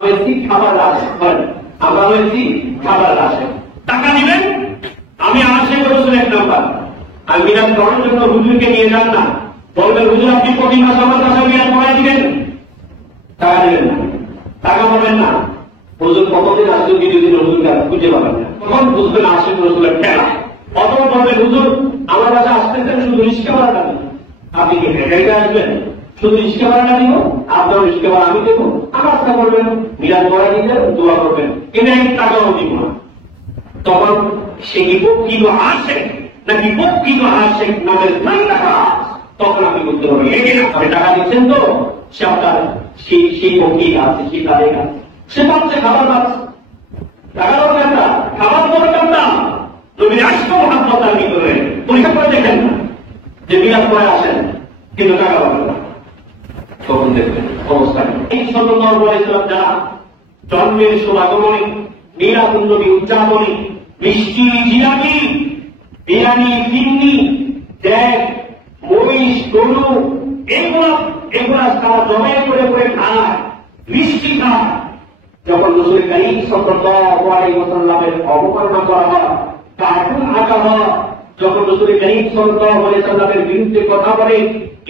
হয়েছি খাবার আছে, আমরা হয়েছি খাবার আছে। টাকা দিবেন, আমি আশেখ রসুল 1 নাম্বার। আমি মিলাদ করার জন্য হুজুরকে নিয়ে যান না, বলবেন হুজুর আপনি প্রতি মাস আমার কাছে মিলাদ করাই দিবেন, টাকা দিবেন না, টাকা পাবেন না। হুজুর কতদিন আসলে দ্বিতীয় হুজুরকে খুঁজে পাবেন না, তখন বুঝবেন আশেখ রসুলের খেলা। অথবা বলবেন হুজুর আমার কাছে আসতেছেন শুধু রিস্কা ভাড়াটা দিন, আপনি কি হেঁটে আসবেন? শুধু রিস্কা ভাড়াটা দিব, আপনার রিস্কা ভাড়া আমি দেবো, আমার কাছে করবেন মিলাদ করাই দিতে দোয়া করবেন, কিন্তু আমি টাকাও দিব না। তখন সে কি প্রকৃত আশেক নাকি প্রকৃত আশেক নামের টাকা, তখন আপনি বুঝতে পারবেন আপনি টাকা দিচ্ছেন তো সে আপনার সেই প্রকৃত আছে, সেই তাদের আছে, সে পাচ্ছে খাবার পাচ্ছে, টাকা দরকার না, খাবার দরকার না। নবীর আশকা মহাব্বত আপনি করবেন, পরীক্ষা করে দেখেন না যে মিলাদ করে আসেন কিন্তু টাকা পাবেন না, তখন দেখবেন অবস্থা। এই সাল্লাল্লাহু আলাইহি ওয়াসাল্লাম যারা জন্মের শুভাগমনে মিলাদুন নবী উদযাপনে মিষ্টি, জিলাপি, বিরিয়ানি, চিংড়ি, দেখ, মহিষ, গরু, এগুলা তারা জবাই করে করে খায়, মিষ্টি খায়। যখন রাসূল কারীম সাল্লাল্লাহু আলাইহি ওয়াসাল্লামের অবমাননা করা হয়, কার্টুন আঁকা হয়, যখন রাসূল কারীম সাল্লাল্লাহু আলাইহি ওয়াসাল্লামের বিরুদ্ধে কথা বলে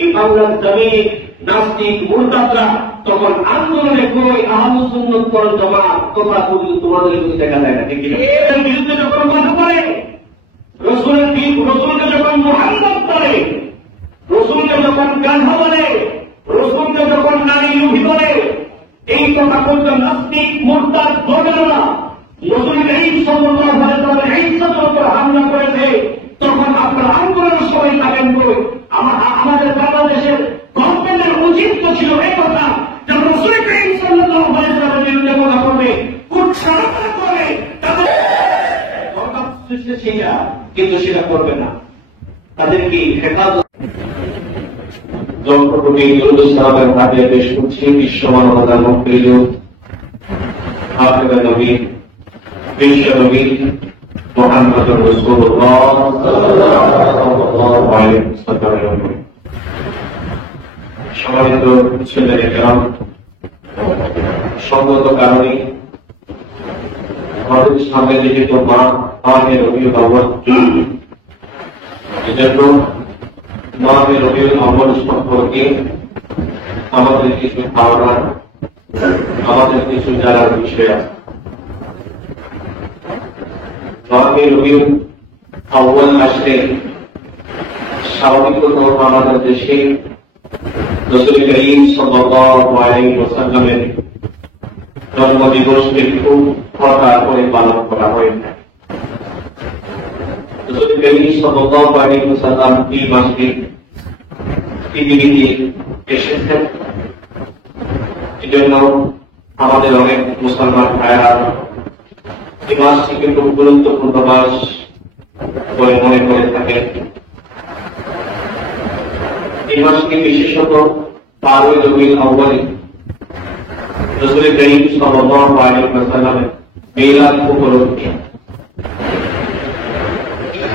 এই বাংলার জমিনে নাস্তিক মুরতাদরা, তখন আন্দোলনে কই আহলুস সুন্নাত ওয়াল জামাত তোমরা তোমাদের বিরুদ্ধে দেখা যায় না, ঠিক কি? এর বিরুদ্ধে যখন কথা বলে, রসুলকে যখন মুহাম্মদ বলে, রসুলকে যখন গাধা বলে, রসুলকে যখন নারী লুভি বলে, এই কথা বলতে নাস্তিক মুরতাদ বলবে না। রসুল কারীম সাল্লাল্লাহু আলাইহি ওয়াসাল্লামের ইজ্জতের উপর হামলা করেছে, তখন আপনারা আন্দোলনের সময় থাকেন কই? আমাদের বাংলাদেশের গভর্নমেন্টের উচিত তো ছিল এই কথা, যখন রাসূল কারীম সাল্লাল্লাহু আলাইহি ওয়াসাল্লামের বিরুদ্ধে কথা বলবে, উৎসাহ করে তাদের দরকার সৃষ্টি সেটা, কিন্তু সেটা করবে না, তাদেরকে হেফাজত। জনপ্রতি ইসলামের হাতে পেশ করছে বিশ্ব মানবতার মুক্তিযুদ্ধ হাফেজ নবী, বিশ্ব নবী মুহাম্মদ রাসূলুল্লাহ সাল্লাল্লাহু আলাইহি ওয়াসাল্লাম। সম্মানিত ছেলেরা, সঙ্গত কারণে আমাদের সামনে যেহেতু মাহে রবিউল আউয়াল, এজন্য মাহে রবিউল আউয়াল সম্পর্কে আমাদের কিছু ধারণা, আমাদের কিছু জানার বিষয় আছে। মাহে রবিউল আউয়াল আসলে স্বাভাবিকত আমাদের দেশে রাসূল কারীম সাল্লাল্লাহু আলাইহি ওয়াসাল্লামের জন্মদিবসকে খুব শ্রদ্ধা করে পালন করা হয় না। রাসূল কারীম সাল্লাল্লাহু আলাইহি ওয়াসাল্লাম এই মাসে পৃথিবীতে এসেছেন, এজন্য আমাদের অনেক মুসলমান ভাইয়েরা এই মাসটিকে খুব গুরুত্বপূর্ণ মাস বলে মনে করে থাকেন। এই মাসকে বিশেষত 12 রবিউল আউয়াল রাসূল কারীম সাল্লাল্লাহু আলাইহি ওয়াসাল্লামের মিলাদ উপলক্ষে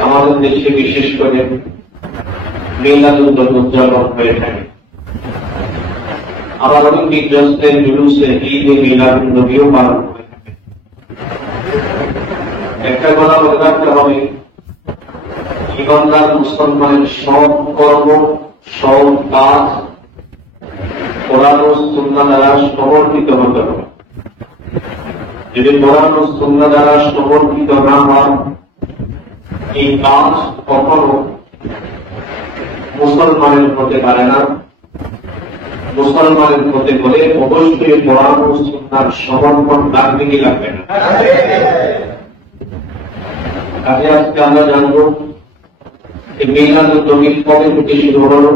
আমাদের দেশে বিশেষ করে মিলাদুন নবী উদযাপন হয়ে থাকে। আবার অনেক বিদ্রোহের জুলুসে ঈদে মিলাদুন নবীও পালন হয়ে থাকে। একটা কথা মনে রাখতে হবে, ইমানদার মুসলমানের সব কর্ম, সব কাজ কোরআন ও সুন্নাহ দ্বারা সমর্থিত হতে হবে। যদি কোরআন ও সুন্নাহ দ্বারা সমর্থিত না হয়, এই কাজ কখনো মুসলমানের হতে পারে না। মুসলমানের হতে হলে অবশ্যই কোরআন ও সুন্নাহর সমর্থন লাগবে কি লাগবে না? কাজে আজকে আমরা জানবো মিলাদুন নবী কবে থেকে শুরু হলো,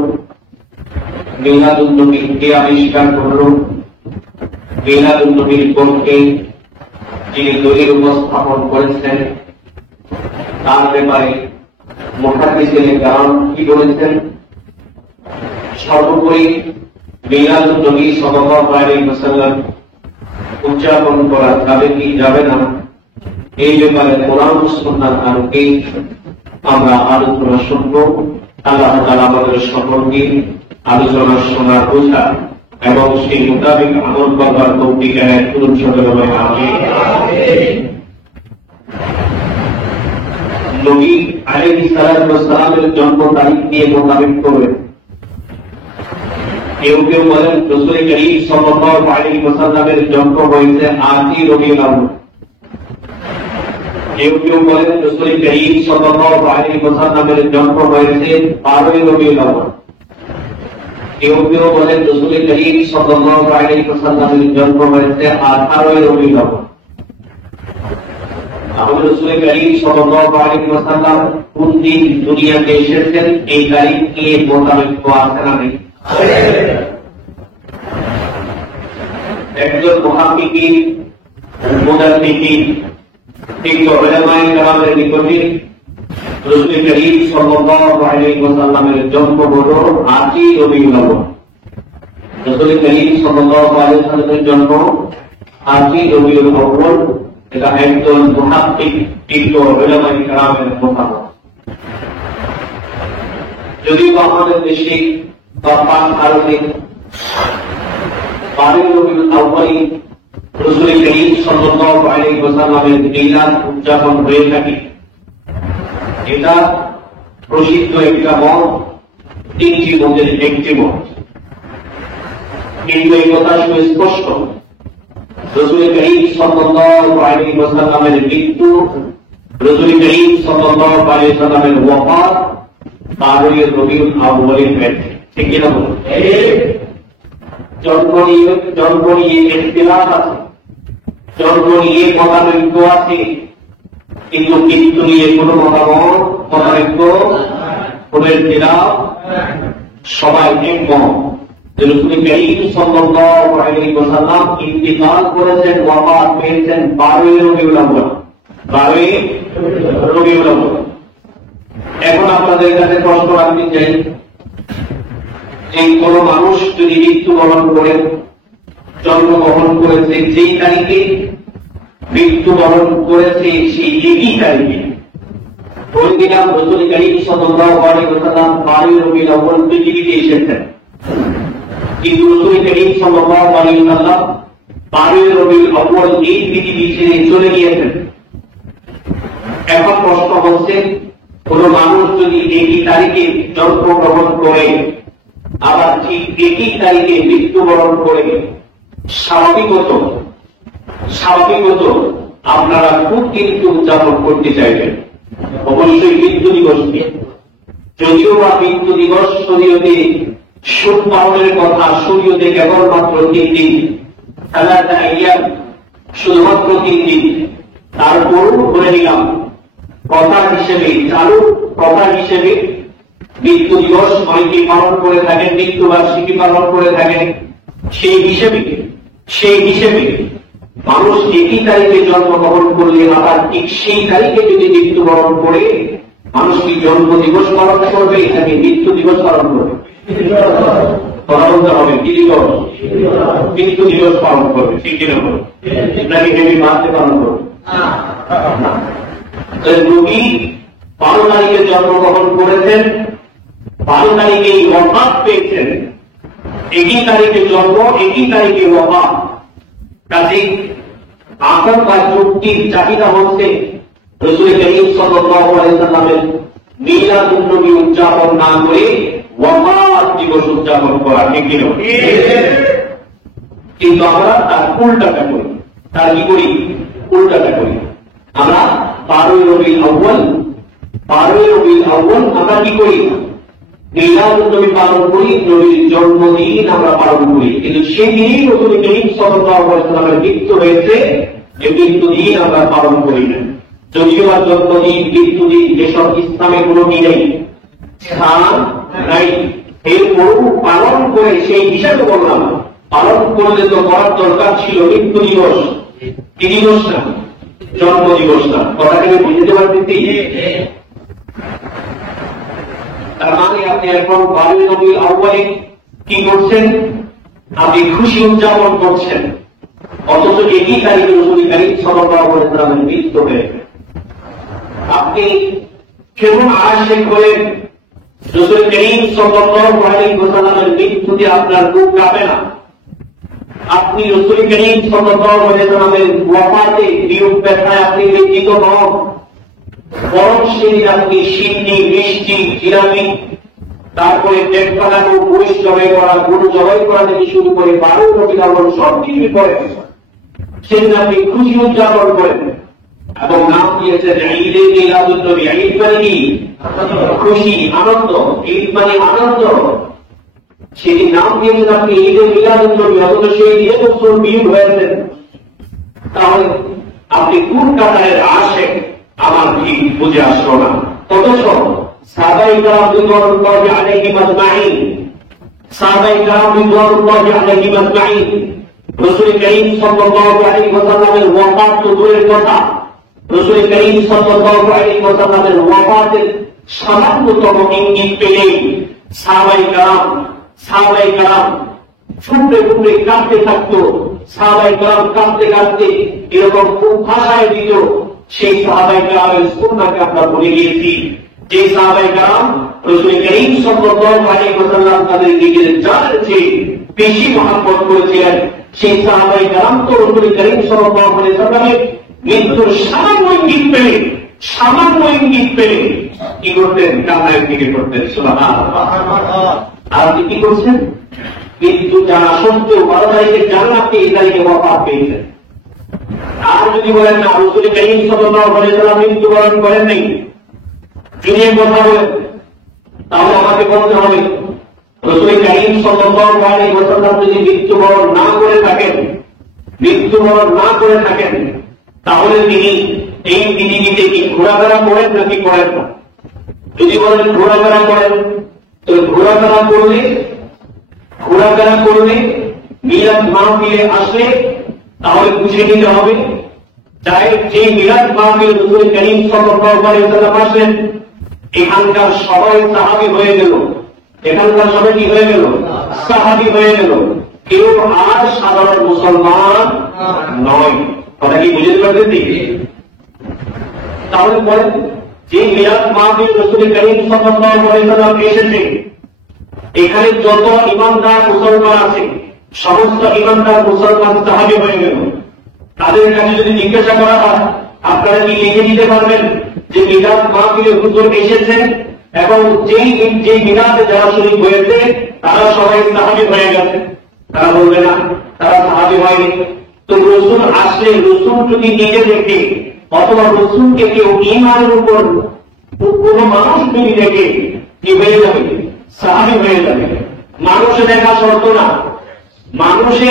মিলাদুন নবী কে আবিষ্কার করল, মিলাদুন নবীর পক্ষে যিনি দলিল উপস্থাপন করেছেন তার ব্যাপারে মুহাদ্দিসিন কেরাম কি বলেছেন। সর্বোপরি মিলাদুন নবী সাল্লাল্লাহু আলাইহি ওয়াসাল্লাম উদযাপন করা যাবে কি যাবে না, এই ব্যাপারে কোরআন ও সুন্নাহর আলোকে আমরা আলোচনা শুনব। আল্লাহ তাআলা আমাদের সকলকে আলোচনা শোনার বোঝা এবং সেই মোতাবেক আমল করবার তৌফিক এনায়েত করুন সকলে আমিন। নবী আলাইহিস সালাতু ওয়াস সালামের জন্ম তারিখ নিয়ে মোতাবেক করবেন। কেউ কেউ বলেন রাসূল করিম সাল্লাল্লাহু আলাইহি ওয়াসাল্লামের জন্ম হয়েছে 8ই রবিউল আউয়াল। কেউ কেউ বলেন রাসূল করিম সাল্লাল্লাহু আলাইহি ওয়াসাল্লামের জন্ম হয়েছে 12ই রবিউল আউয়াল। কেউ কেউ বলেন রাসূল করিম সাল্লাল্লাহু আলাইহি ওয়াসাল্লামের জন্ম হয়েছে 18ই রবিউল আউয়াল। আমাদের রাসূল করিম সাল্লাল্লাহু আলাইহি ওয়াসাল্লাম কোন দিন দুনিয়াতে এসেছেন এই তারিখ নিয়ে মোতাবেক আছে না নেই? একজন মুহাদ্দিস মুদাদ্দিস ঠিক উলামায়ে কেরামের নিকটে রাসূল করিম সাল্লাল্লাহু আলাইহি ওয়াসাল্লামের জন্ম হলো 8ই রবিউল আউয়াল। রাসূল করিম সাল্লাল্লাহু আলাইহি ওয়াসাল্লামের জন্ম 8ই রবিউল আউয়াল। এটা একজন মুহাদ্দিস ঠিক উলামায়ে কেরামের মতামত। যদিও আমাদের দেশে বা পাক ভারতে 12ই রবিউল আউয়াল রাসূল করিম সাল্লাল্লাহু আলাইহি ওয়াসাল্লামের মিলাদ উদযাপন হয়ে থাকে। এটা প্রসিদ্ধ একটা মত, 3টি মতের একটি মত। কিন্তু এই কথা সুস্পষ্ট, রাসূল করিম সাল্লাল্লাহু আলাইহি ওয়াসাল্লামের মৃত্যু, রাসূল করিম সাল্লাল্লাহু আলাইহি ওয়াসাল্লামের ওয়াফাত 12ই রবিউল আউয়ালে হয়েছে। ঠিক কি না? জন্ম নিয়ে ইখতিলাফ আছে, জন্ম নিয়ে মতানৈক্য আছে, কিন্তু মৃত্যু নিয়ে কোনো মতানৈক্য কোনো ইখতিলাফ, সবাই একমত যে রাসূল করিম সাল্লাল্লাহু আলাইহি ওয়াসাল্লাম ইন্তিকাল করেছেন, ওয়াফাত পেয়েছেন 12ই রবিউল আউয়াল। 12ই রবিউল আউয়াল। এখন আপনাদের কাছে প্রশ্ন রাখতে চাই যে কোন মানুষ যদি মৃত্যুবরণ করে, জন্মগ্রহণ করেছে যেই তারিখে, মৃত্যুবরণ করেছে সেই একই তারিখে, ওই দিন রাসূল করিম সাল্লাল্লাহু আলাইহি ওয়াসাল্লাম 12ই রবিউল আউয়াল পৃথিবীতে এসেছেন। কিন্তু রাসূল করিম সাল্লাল্লাহু আলাইহি ওয়াসাল্লাম 12ই রবিউল আউয়াল এই পৃথিবী ছেড়ে চলে গিয়েছেন। এখন প্রশ্ন হচ্ছে, কোন মানুষ যদি একই তারিখে জন্মগ্রহণ করে আবার ঠিক একই তারিখে মৃত্যুবরণ করে, স্বাভাবিকত আপনারা খুব কিন্তু উদযাপন করতে চাইবেন অবশ্যই মৃত্যু দিবস নিয়ে। যদিও বা মৃত্যু দিবস শরীয়তে সুদ পালনের কথা, শরীয়তে কেবলমাত্র 3 দিন, শুধুমাত্র 3 দিন। তারপরও বলে নিলাম কথা হিসেবে, চালু কথা হিসেবে মৃত্যু দিবস অনেকে পালন করে থাকেন, মৃত্যুবার্ষিকী পালন করে থাকেন। সেই হিসেবে মানুষ একই তারিখে জন্মগ্রহণ করলে আবার ঠিক সেই তারিখে যদি মৃত্যুবরণ করে, মানুষ কি জন্ম দিবস পালন করবে নাকি মৃত্যু দিবস পালন করবে? কথা বলতে হবে, কি দিবস? মৃত্যু দিবস পালন করবে। ঠিক কিনা বলুন? নাকি দেবী মাসে পালন করবে? নবী 12 তারিখে জন্মগ্রহণ করেছেন, 12 তারিখে ওয়াফাত পেয়েছেন। একই তারিখে জন্ম, একই তারিখে ওয়াফাত। কাজে আসল বা যুক্তির চাহিদা হচ্ছে রাসূল করিম সাল্লাল্লাহু আলাইহি ওয়াসাল্লামের মিলাদুন নবী উদযাপন না করে ওয়াফাত দিবস উদযাপন করা। ঠিক কি না? কিন্তু আমরা তার উল্টাটা করি। তার কি করি? উল্টাটা করি। আমরা 12ই রবিউল আউয়াল আমরা কি করি? মিলাদুন নবী পালন করি, নবীর জন্মদিন আমরা পালন করি। কিন্তু সেই দিনই রাসূল করিম সাল্লাল্লাহু আলাইহি ওয়াসাল্লামের মৃত্যু হয়েছে, এই মৃত্যুদিন আমরা পালন করি না। যদিও বা জন্মদিন, মৃত্যুদিন এসব ইসলামে কোনো কি নেই, স্থান নাই। এরপরও পালন করে সেই হিসাবে বললাম, পালন করলে তো করার দরকার ছিল মৃত্যু দিবস, কি দিবস না, জন্ম দিবস না। কথাটাকে বুঝতে পারতেছি? তার মানে আপনি এখন 12ই রবিউল আউয়ালে কি করছেন? আপনি খুশি উদযাপন করছেন, অথচ একই তারিখে রাসূল করিম সাল্লাল্লাহু আলাইহি ওয়াসাল্লামের মৃত্যু হয়েছে। আপনি কেমন আশা করেন রাসূল করিম সাল্লাল্লাহু আলাইহি ওয়াসাল্লামের মৃত্যুতে আপনার বুক কাঁপে না? আপনি রাসূল করিম সাল্লাল্লাহু আলাইহি ওয়াসাল্লামের ওয়াফাতে বিয়োগ ব্যথায় আপনি ব্যথিত হন, বরং সেদিন আপনি সিন্নি, মিষ্টি, জিলাপি, তারপরে পেট ফাটানো, মহিষ জবাই করা, গরু জবাই করা থেকে শুরু করে 12 রবিউল সব কিছু করেন। সেদিন আপনি খুশি উদযাপন করেন এবং নাম দিয়েছেন ঈদে মিলাদুন নবী। ঈদ মানে কি? খুশি, আনন্দ। ঈদ মানে আনন্দ। সেদিন নাম দিয়েছেন আপনি ঈদে মিলাদুন নবী, অথচ সেই যে বছর বিয়োগ হয়েছেন। তাহলে আপনি কোন কাতারের আশেক আমার ঠিক বুঝে আসলো না। অথচ সাহাবায়ে কেরাম রিদওয়ানুল্লাহি আলাইহিম আজমাইন, সাহাবায়ে কেরাম রিদওয়ানুল্লাহি আলাইহিম আজমাইন রাসূল করিম সাল্লাল্লাহু আলাইহি ওয়াসাল্লামের ওয়াফাত তো দূরের কথা, রাসূল করিম সাল্লাল্লাহু আলাইহি ওয়াসাল্লামের ওয়াফাতের সামান্যতম ইঙ্গিত পেলেই সাহাবায়ে কেরাম ফুটে ফুটে কাঁদতে থাকতো। সাহাবায়ে কেরাম কাঁদতে কাঁদতে এরকম খুব ভাষায় দিত, সেই সাহাবায়ে কেরামের সুন্নাহকে আমরা ভুলে গিয়েছি। যে সাহাবায়ে কেরাম রাসূল করিম সাল্লাল্লাহু আলাইহি ওয়াসাল্লাম তাদের নিজের জানের চেয়ে বেশি মহব্বত করেছিলেন, সেই সাহাবায়ে কেরাম তো রাসূল করিম সাল্লাল্লাহু আলাইহি ওয়াসাল্লামের মৃত্যুর সামান্য ইঙ্গিত পেলে কি করতেন? কান্নায় ভেঙে পড়তেন। সুবহানাল্লাহ। আর আপনি কি করছেন? মৃত্যু জানা সত্ত্বেও 12 তারিখে জানেন আপনি এই তারিখে ওয়াফাত পেয়েছেন। আর যদি বলেন না রাসূল করিম সাল্লাল্লাহু আলাইহি ওয়াসাল্লাম মৃত্যুবরণ করেন নাই, যদি কথা বলেন, তাহলে আমাকে বলতে হবে রাসূল করিম সাল্লাল্লাহু আলাইহি ওয়াসাল্লাম যদি মৃত্যুবরণ না করে থাকেন, তাহলে তিনি এই পৃথিবীতে কি ঘোরাফেরা করেন নাকি করেন না? যদি বলেন ঘোরাফেরা করেন, তো ঘোরাফেরা করলে মিলাদ মাহফিলে আসলে তাহলে বুঝে নিতে হবে যে মিলাদ মাহফিল রাসূল করিম সাল্লাল্লাহু আলাইহি ওয়াসাল্লাম আসলেন, এখানকার সবাই সাহাবী হয়ে গেল। এখানকার সবাই কি হয়ে গেল? সাহাবী হয়ে গেল। কেউ আর সাধারণ মুসলমান নয়। কথা কি বুঝতে পারছেন? তাহলে বলেন যে মিলাদ মাহফিল রাসূল করিম সাল্লাল্লাহু আলাইহি ওয়াসাল্লাম এসেছে, এখানে যত ইমানদার মুসলমান আছে সমস্ত ইমানদার মুসলমান সাহাবী হয়ে গেল। তাদের কাছে যদি জিজ্ঞাসা করা হয়, আপনারা কি লিখে দিতে পারবেন যে মিলাদ মাহফিলে হুজুর এসেছেন এবং যে মিলাদে যারা শরীক হয়েছে তারা সবাই সাহাবী হয়ে গেছে? তারা বলবে না, তারা সাহাবী হয়নি। তো রাসূল আসলে, রাসূল যদি নিজে দেখে অথবা রাসূলকে কেউ ঈমানের উপর কোন মানুষ যদি দেখে, কি হয়ে যাবে? সাহাবী হয়ে যাবে। মানুষে দেখা শর্ত না, মানুষে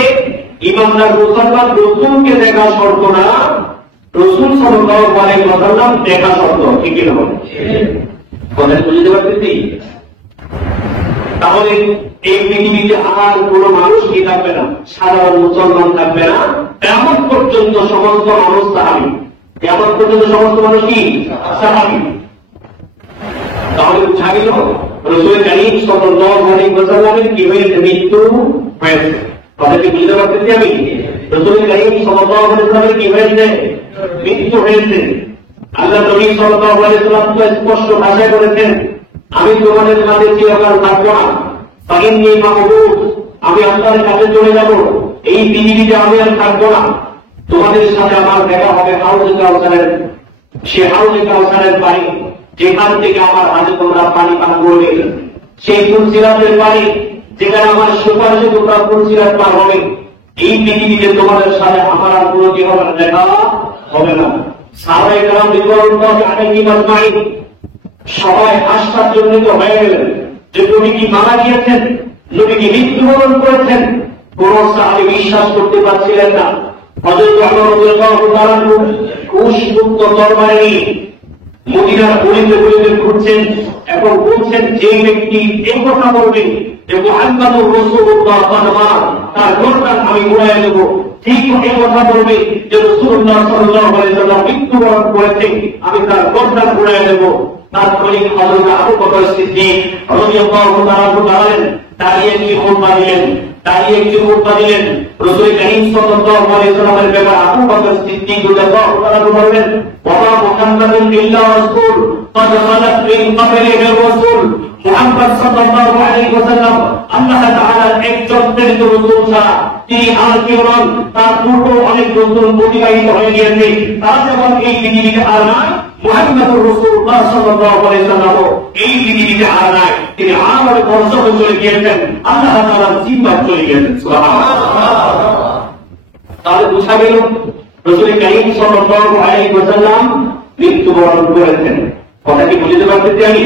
ইমানদার মুসলমান রাসূলকে দেখা শর্ত না, রাসূল সাল্লাল্লাহু আলাইহি ওয়াসাল্লাম দেখা শর্ত। ঠিক কি না? কথা বুঝতে পারতেছি? তাহলে এই পৃথিবীতে আর কোন মানুষ কি থাকবে না? সাধারণ মুসলমান থাকবে না। এমন পর্যন্ত সমস্ত মানুষ সাহাবী। এমন পর্যন্ত সমস্ত মানুষ কি? সাহাবী। তাহলে বুঝা গেল রাসূল করিম সাল্লাল্লাহু আলাইহি ওয়াসাল্লামের কি হয়েছে? মৃত্যু হয়েছে। কথা কি বুঝতে পারতেছি আমি? রাসূল করিম সাল্লাল্লাহু আলাইহি ওয়াসাল্লামের কি হয়েছে? মৃত্যু হয়েছে। আল্লাহ নবী সাল্লাল্লাহু আলাইহি ওয়াসাল্লাম তো স্পষ্ট ভাষায় বলেছেন, আমি তোমাদের মাঝে চিরকাল থাকবো না, ফাইন্নী মাবউদ, আমি আল্লাহর কাছে চলে যাব, এই পৃথিবীতে আমি আর থাকবো না। তোমাদের সাথে আমার দেখা হবে হাউজে কাউসারের, সে হাউজে কাউসারের পানি, যেখান থেকে আমার হাতে তোমরা পানি পান করবে, সেই ফুলসিরাতের পানি যেখানে আমার সুপারিশে তোমরা ফুলসিরাত পার হবে। এই পৃথিবীতে তোমাদের সাথে আমার আর কোনো কি হবে? দেখা হবে না। সাহাবায়ে কেরাম রিদওয়ানুল্লাহি আলাইহিম আজমাইন সবাই আশ্চর্যজনিত হয়ে গেলেন যে নবী কি মারা গিয়েছেন, নবী কি মৃত্যুবরণ করেছেন। কোন সাহাবী বিশ্বাস করতে পারছিলেন না। হযরত ওমর রাদিয়াল্লাহু তাআলা কুশমুক্ত তরবারি নিয়ে মদিনার গলিতে গলিতে ঘুরছেন এবং বলছেন, যে ব্যক্তি এই কথা বলবে যে মুহাম্মাদুর রাসূলুল্লাহ সাল্লাল্লাহু, তার গর্দান আমি উড়াইয়া দেব। ঠিক এই কথা বলবে যে রাসূলুল্লাহ সাল্লাল্লাহু আলাইহি ওয়াসাল্লাম মৃত্যুবরণ করেছেন, আমি তার গর্দান উড়াইয়া দেব। তারপরে হযরত আবু বকর সিদ্দিক রাদিয়াল্লাহু তাআলা দাঁড়িয়ে কি খুতবা দিলেন, রাসূল করিম সাল্লাল্লাহু আলাইহি ওয়াসাল্লামের ব্যাপারে আবু বকর সিদ্দিক রাদিয়াল্লাহু তাআলা বলেন, ওয়া মুহাম্মাদুন ইল্লা রাসূল قد خلت من قبله الرسل, মুহাম্মদ সাল্লাল্লাহু আলাইহি ওয়াসাল্লাম আল্লাহ তাআলার একজন প্রেরিত রাসূল ছাড়া তিনি আর কেউ নন, তার পূর্ব অনেক নতুন অতিবাহিত হয়ে গিয়েছে। তার যেমন এই পৃথিবীতে আর নাই, মুহাম্মদুর রাসূলুল্লাহ সাল্লাল্লাহু আলাইহি ওয়াসাল্লাম এই পৃথিবীতে আর নাই, তিনি আমাদের বর্ষকে চলে গিয়েছেন, আল্লাহ তাআলার জিম্মায় চলে গিয়েছেন। সুবহানাল্লাহ। তাহলে বোঝা গেল রাসূল কারীম সাল্লাল্লাহু আলাইহি ওয়াসাল্লাম মৃত্যুবরণ করেছেন। কথা কি বুঝতে পারতেছি আমি?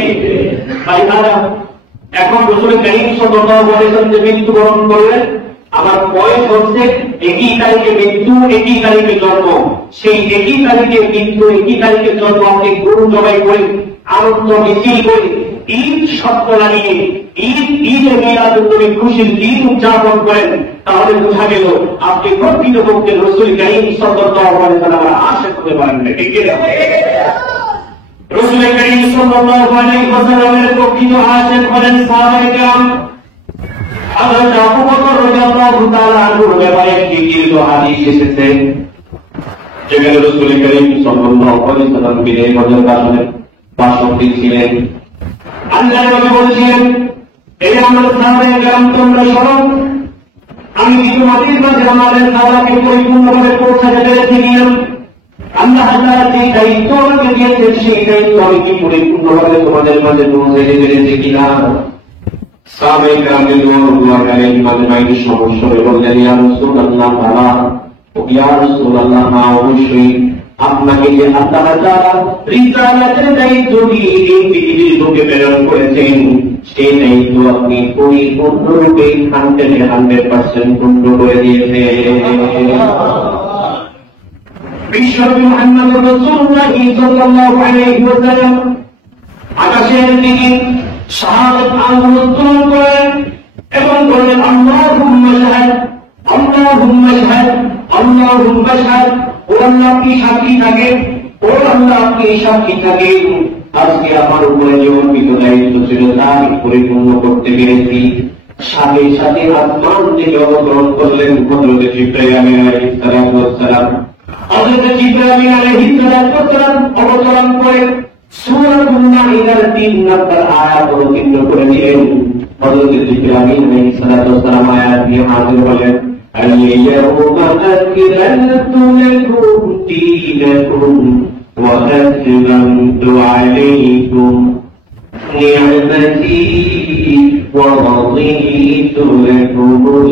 তাই এখন রাসূল কারীম সাল্লাল্লাহু আলাইহি ওয়াসাল্লাম যে মৃত্যুবরণ করলেন, আমার বয়স হচ্ছে একই তারিখে মৃত্যু, একই তারিখে জন্ম। সেই একই তারিখে মৃত্যু, একই তারিখে জন্ম আপনি গরু জবাই করে আনন্দ মিছিল করে ঈদ শব্দ লাগিয়ে ঈদে মিলাদুন্নবী খুশির ঈদ উদযাপন করেন, তাহলে বোঝা গেল আপনি প্রকৃতপক্ষে রাসূল কারীম সাল্লাল্লাহু আলাইহি ওয়াসাল্লামের আশিক হতে পারেন না। ঠিক আছে? রাসূল কারীম সাল্লাল্লাহু আলাইহি ওয়াসাল্লামের প্রকৃত আশিক হলেন সাহাবায়ে কেরাম। হযরত আবু বকর রাদিয়াল্লাহু তাআলা আনহুর ব্যাপারে একটি দীর্ঘ হাদিস এসেছে, যেখানে রাসূল কারীম সাল্লাল্লাহু আলাইহি ওয়াসাল্লাম বিদায় হজের আসনে বাসন্তী ছিলেন। আল্লাহর নবী বলেছিলেন, এই আমার সাহাবায়ে কেরাম তোমরা শোনো, আমি কি তোমাদের মাঝে আমাদের দাওয়াতকে পরিপূর্ণভাবে পৌঁছাতে পেরেছি কিনা? আল্লাহ তাআলা যে দায়িত্ব আমাকে দিয়েছেন, সেই দায়িত্ব আমি কি পরিপূর্ণভাবে তোমাদের মাঝে পৌঁছাতে পেরেছি কিনা? সাহাবায়ে কেরামের দোয়া করে ইমানে মাইনে সমস্যা বললেন, ইয়া রাসূলুল্লাহ তাআলা, ইয়া রাসূলুল্লাহ, অবশ্যই আপনাকে যে আল্লাহ তাআলা রিসালাতের দায়িত্ব দিয়ে এই পৃথিবীর লোকে প্রেরণ করেছেন, সেই দায়িত্ব আপনি পরিপূর্ণরূপে 100% পূর্ণ করে দিয়েছেন। বিশ্বনবী মুহাম্মদ রাসূলুল্লাহ সাল্লাল্লাহু আলাইহি ওয়াসাল্লাম আকাশের দিকে শাহাদাত আঙ্গুল উত্তোলন করেন এবং বলেন, আল্লাহুম্মা শাহাদ, আল্লাহুম্মা শাহাদ, আল্লাহুম্মা শাহাদ। ও আল্লাহ, আপনি সাক্ষী থাকেন, ও আল্লাহ আপনি সাক্ষী থাকেন, আজকে আমার উপরে যে অর্পিত দায়িত্ব ছিল তা আমি পরিপূর্ণ করতে পেরেছি। সাথে সাথে আসমান থেকে অবতরণ করলেন হযরত জিবরাইল আলাইহিস সালাম। হযরত জিবরাইল আলাইহিস সালাম অবতরণ করে সূরাতুন মাইদার 3 নম্বর আয়াত অবতীর্ণ করে দিলেন। হযরত জিবরাইল আলাইহিস সালাম আয়াত দিয়ে হাজির হলেন, আল-ইয়াউমা আকমালতু লাকুম দীনাকুম ওয়া আতমামতু আলাইকুম নি'মাতি ওয়া রাদিতু লাকুমুল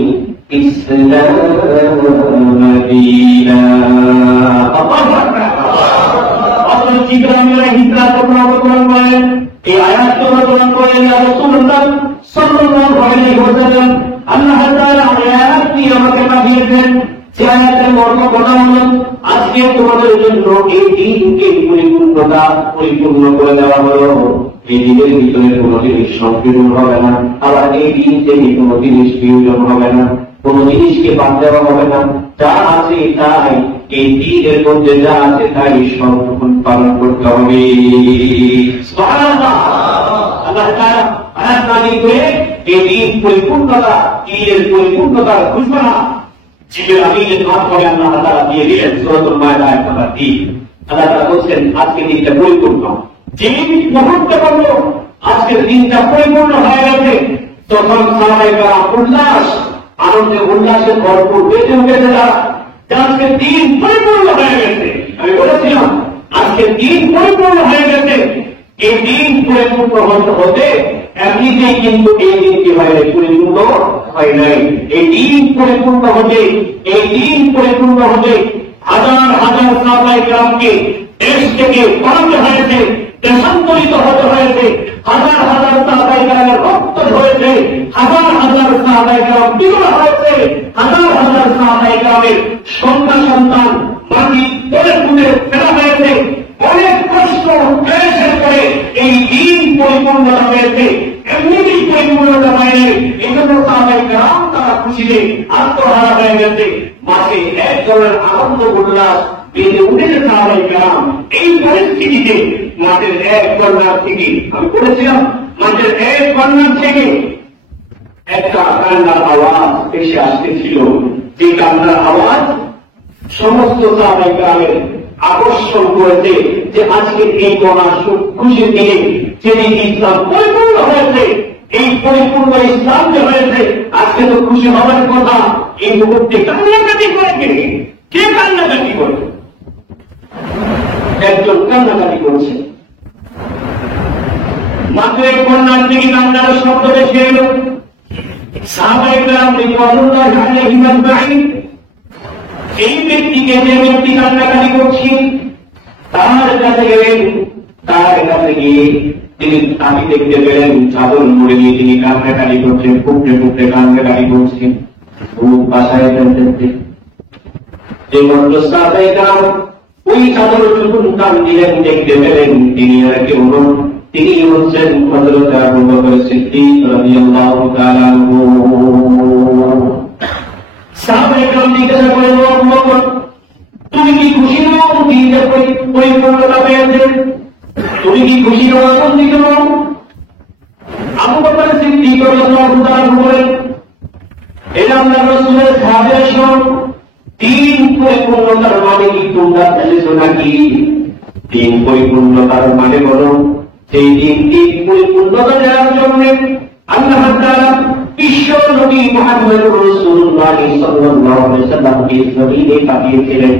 ইসলাম দীনান। আল্লাহু আকবার। হযরত জিবরাইল আলাইহিস সালাম বলেন, এই আয়াত অবতীর্ণ করে ইয়া রাসূলুল্লাহ সাল্লাল্লাহু আলাইহি ওয়াসাল্লাম, আল্লাহ তাআলা আয়াত দিয়ে আমাকে পাঠিয়েছেন। যে আয়াতের মর্ম কথা হলো, আজকে তোমাদের জন্য এই দিনকে পরিপূর্ণ করে দেওয়া হলো। এই দিনের ভিতরে কোনো জিনিস সংকীর্ণ হবে না, আবার এই দিন থেকে কোনো জিনিস বিয়োজন হবে না, কোন জিনিসকে বাদ দেওয়া হবে না। যা আছে তাই, এই দিনের মধ্যে যা আছে তাই সংরক্ষণ পালন করতে হবে। সুবহানাল্লাহ। আল্লাহ তাআলা আয়াত নাযিল করে এই দিন পরিপূর্ণতা, ঈদের পরিপূর্ণতার ঘোষণা জিবরাইল আমিনের মাধ্যমে আল্লাহ তাআলা দিয়ে দিলেন। সূরাতুল মায়েদা আয়াত নম্বর 3। আল্লাহ তাআলা বলছেন, আজকে দিনটা পরিপূর্ণ। যে মুহূর্তে বলল আজকের দিনটা পরিপূর্ণ হয়ে গেছে, তখন সাহাবায়ে কেরাম উল্লাস, আনন্দে উল্লাসে ভরপুর বেঁচে উঠেছে। আজকের দিন পরিপূর্ণ হয়ে গেছে। আমি বলেছিলাম আজকের দিন পরিপূর্ণ হয়ে গেছে। এই দিন পরিপূর্ণ হতে এমনিতেই কিন্তু এই দিনটি হয় পরিপূর্ণ হয় নাই। এই দিন পরিপূর্ণ হতে, এই দিন পরিপূর্ণ হতে হাজার হাজার সাহাবায়ে কেরামকে দেশ থেকে পালাতে হয়েছে, দেশান্তরিত হতে হয়েছে, হাজার হাজার সাহাবায়ে কেরামের রক্ত ঝরেছে, হাজার হাজার সাহাবায়ে কেরাম বিধবা হয়েছে, হাজার হাজার সাহাবায়ে কেরামের সন্তান মাটি করে তুলে ফেলা হয়েছে। অনেক কষ্ট ক্লেশের পরে এই দিন পরিপূর্ণতা হয়েছে। এমনিতেই পরিপূর্ণতা পায়নি, এজন্য সাহাবায়ে কেরাম তারা খুশিতে আত্মহারা হয়ে গেছে। মাঝে এক ধরনের আনন্দ উল্লাস বেঁধে উঠেছে সাহাবায়ে কেরাম। এই পরিস্থিতিতে মাঠের এক কর্নার থেকে, আমি বলেছিলাম মাঠের এক কর্নার থেকে একটা কান্নার আওয়াজ এসে আসতেছিল। যে কান্নার আওয়াজ সমস্ত সাহাবায়ে কেরামের আকর্ষণ করেছে, যে আজকে এই গণা খুশির দিনে যেদিন ইসলাম পরিপূর্ণ হয়েছে, এই পরিপূর্ণ ইসলাম যে হয়েছে, আজকে তো খুশি হওয়ার কথা। এই মুহূর্তে কান্নাকাটি করে কে কান্নাকাটি করে? একজন কান্নাকাটি করছে। মাত্র এক কন্যার থেকে কান্নার শব্দ বেশি এলো। সাহাবায়ে কেরাম রিদওয়ানুল্লাহি আলাইহিম আজমাইন এই ব্যক্তিকে, যে ব্যক্তি কান্নাকাটি করছে, তার কাছে গেলেন। তার কাছে গিয়ে আমি দেখতে পেলেন চাদর মুড়ে নিয়ে তিনি কান্নাকাটি করছেন, কুপড়ে কুপড়ে কান্নাকাটি করছেন, বুক বাসায় ফেলতে। যে মাত্র সাহাবায়ে কেরাম ওই চাদর যখন টান দিলেন, দেখতে পেলেন তিনি আর কেউ নন, তিনি হচ্ছেন হযরত আবু বকর সিদ্দিক রাদিয়াল্লাহু তাআলা আনহু। সাহাবায়ে কেরাম জিজ্ঞাসা করলেন, আবু বকর, তুমি কি খুশি নও দিনের পরিপূর্ণতা পেয়েছে? তুমি কি খুশি নও, আনন্দিত নও? আবু বকর সিদ্দিক রাদিয়াল্লাহু তাআলা আনহু বলেন, এটা আল্লাহর রাসূলের সাহাবায়ে শোন, দিন পরিপূর্ণতার মানে কি তোমরা বুঝেছো নাকি? দিন পরিপূর্ণতার মানে বলো, সেই দিন পরিপূর্ণতা দেওয়ার জন্য আল্লাহ তাআলা বিশ্ব নবী মুহাম্মদ রাসূলুল্লাহ সাল্লাল্লাহু আলাইহি ওয়াসাল্লামকে জমিনে পাঠিয়েছিলেন।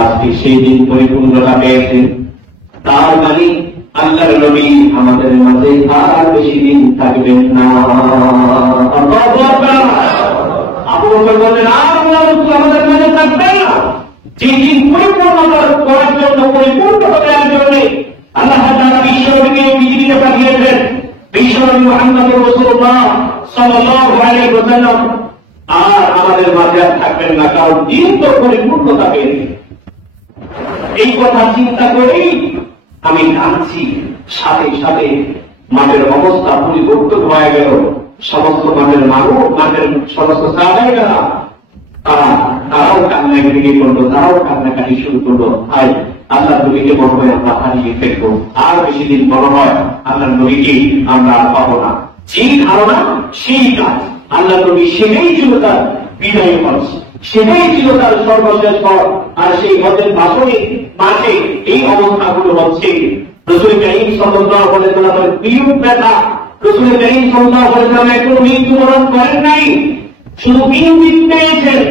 আজকে সেই দিন পরিপূর্ণতা পেয়েছে। তার মানে আল্লাহর নবী আমাদের মাঝে আর বেশি দিন থাকবেন না। আল্লাহু আকবার। আবু বকর বলেন, আর আমাদের মাঝে থাকবেন না। যে দিন পরিপূর্ণতা করার জন্য, পরিপূর্ণতা দেওয়ার জন্য আল্লাহ তাআলা বিশ্বনবীকে পৃথিবীতে পাঠিয়েছেন। বিশ্বনবী মুহাম্মদ রাসূলুল্লাহ সাল্লাল্লাহু আলাইহি ওয়াসাল্লাম আর আমাদের মাঝে আর থাকবেন না, কারণ দিন তো পরিপূর্ণতা পেয়েছে। এই কথা চিন্তা করেই আমি কাঁদছি। সাথে সাথে মাঠের অবস্থা পরিবর্তন হয়ে গেল। সমস্ত মাঠের মানুষ, মাঠের সমস্ত সাহাবায়ে কেরাম তারাও কান্নাকাটি করলো, তারাও কান্নাকাটি শুরু করলো। আর আল্লাহ নবীকে মনে হয় আমরা হারিয়ে ফেলবো, আর বেশি দিন মনে হয় আল্লাহ নবীকে আমরা আর পাবো না। যেই ধারণা সেই কাজ। আল্লাহ নবী সেটাই ছিল তার বিদায় মঞ্চ, সেটাই ছিল তার সর্বশেষ পথ। আর সেই হজের মাঠে এই অবস্থাগুলো হচ্ছে। রাসূল কারীম সাল্লাল্লাহু আলাইহি ওয়াসাল্লামের বিয়োগ ব্যথা। রাসূল কারীম সাল্লাল্লাহু আলাইহি ওয়াসাল্লাম একটু মৃত্যুবরণ করেন নাই, শুধু ইঙ্গিত পেয়েছেন,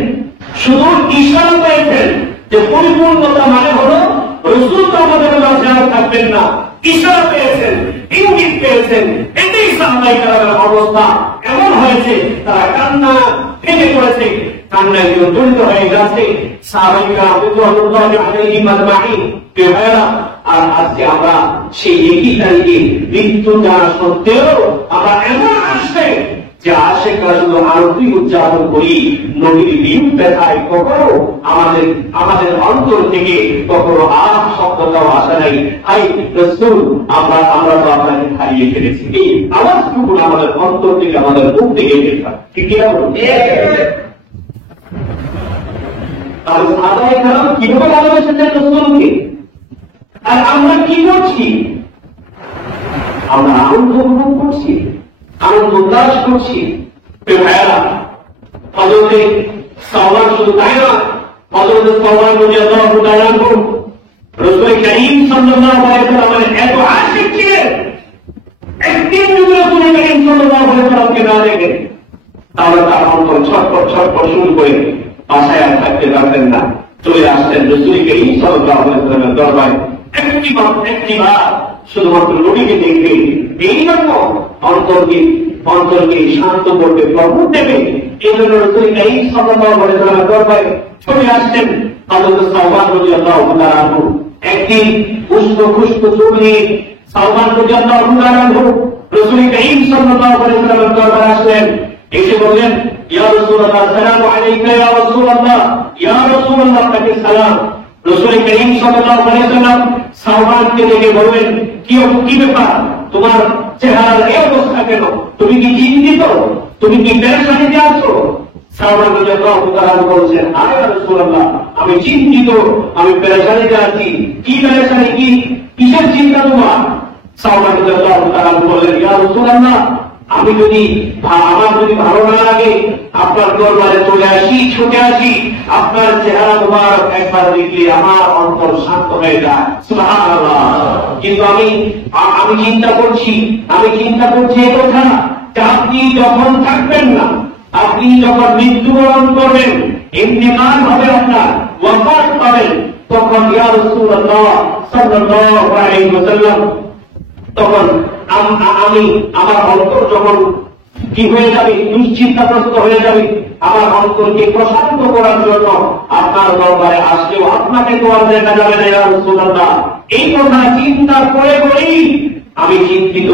শুধু ইশারা পেয়েছেন যে পরিপূর্ণতা মানে হলো রাসূল তো আমাদের মাঝে আর থাকবেন না। ইশারা পেয়েছেন, ইঙ্গিত পেয়েছেন। এটাই সাহাবায়ে কেরামের অবস্থা। এমন হয়েছে তারা কান্না ফেটে পড়েছে, কান্নায় জড়িত হয়ে গেছে। সাহাবায়ে কেরাম রিদওয়ানুল্লাহি আলাইহিম আজমাইন। আর আজকে আমরা সেই একই তারিখে মৃত্যু জানা সত্ত্বেও আমরা এমন আসছে যে আশেকরা শুধু আরতি উদযাপন করি, নবীর বিয়োগ ব্যথায় কখনো আমাদের অন্তর থেকে কখনো আর শব্দটাও আসে নাই। হাই রাসূল, আমরা তো আপনাকে হারিয়ে ফেলেছি। এই আওয়াজটুকু আমাদের অন্তর থেকে, আমাদের মুখ থেকে বেরোয়। ঠিক কি না? তাহলে সাহাবায়ে কেরাম কিভাবে ভালোবেসেছেন রাসূলকে, আর আমরা কি করছি? আমরা আনন্দ উপভোগ করছি, আনন্দ উল্লাস করছি। ভাইয়েরা, হযরতে সাওবান শুধু তাই না, হযরতে সাওবান রাদিয়াল্লাহু তাআলা আনহু রাসূল কারীম সাল্লাল্লাহু আলাইহি ওয়াসাল্লামের এত আশিক ছিলেন। একদিন যদি রাসূল কারীম সাল্লাল্লাহু আলাইহি ওয়াসাল্লামকে না দেখেন, তাহলে তার অন্তর ছটফট ছটফট শুরু করে বাসায় আর থাকতে পারতেন না। চলে আসতেন রাসূল কারীম সাল্লাল্লাহু আলাইহি ওয়াসাল্লামের দরবারে একটিবার শুধুমাত্র নবীকে দেখবে, এই জন্য অন্তরকে শান্ত করবে, প্রভু দেবে। এই জন্য রাসূল কারীম সাল্লাল্লাহু আলাইহি ওয়াসাল্লামের দরবারে চলে আসতেন হযরত সাওবান রাদিয়াল্লাহু তাআলা আনহু। একদিন উষ্ণ খুশক চুল নিয়ে সাওবান রাদিয়াল্লাহু তাআলা আনহু রাসূল কারীম সাল্লাল্লাহু আলাইহি ওয়াসাল্লামের দরবারে আসলেন। এসে বললেন, ইয়া রাসূলুল্লাহ, আসসালামু আলাইকা ইয়া রাসূলুল্লাহ, ইয়া রাসূলুল্লাহ, আপনাকে সালাম। রাসূল কারীম সাল্লাল্লাহু আলাইহি ওয়াসাল্লাম সাওবানকে দেখে বললেন, কি ব্যাপার, তোমার চেহারার এই অবস্থা কেন? তুমি কি চিন্তিত? তুমি কি পেরেশানিতে আছো? সাওবান রাদিয়াল্লাহু তাআলা বলছেন, আয় রাসূলুল্লাহ, আমি চিন্তিত, আমি পেরেশানিতে আছি। কি পেরেশানি, কিসের চিন্তা তোমার? সাওবান রাদিয়াল্লাহু তাআলা বললেন, ইয়া রাসূলুল্লাহ, আমার যদি ভালো না লাগে আপনার দরবারে চলে আসি, ছুটে আসি, আপনার চেহারা মুবারক একবার দেখলে আমার অন্তর শান্ত হয়ে যায়। সুবহানাল্লাহ। কিন্তু আমি চিন্তা করছি এই কথা যে আপনি যখন থাকবেন না, আপনি যখন মৃত্যুবরণ করবেন, ইন্তেকাল হবে আপনার, ওয়াফাত পাবেন, তখন ইয়া রাসূলুল্লাহ সাল্লাল্লাহু আলাইহি ওয়াসাল্লাম, তখন আমি আমার অন্তর যখন কি হয়ে যাবে, নিশ্চিন্তাগ্রস্ত হয়ে যাবে, আমার অন্তরকে প্রশান্ত করার জন্য আপনার দরবারে আসলেও আপনাকে তো আর দেখা যাবে না ইয়া রাসূলুল্লাহ। এই কথা চিন্তা করে করেই আমি চিন্তিত,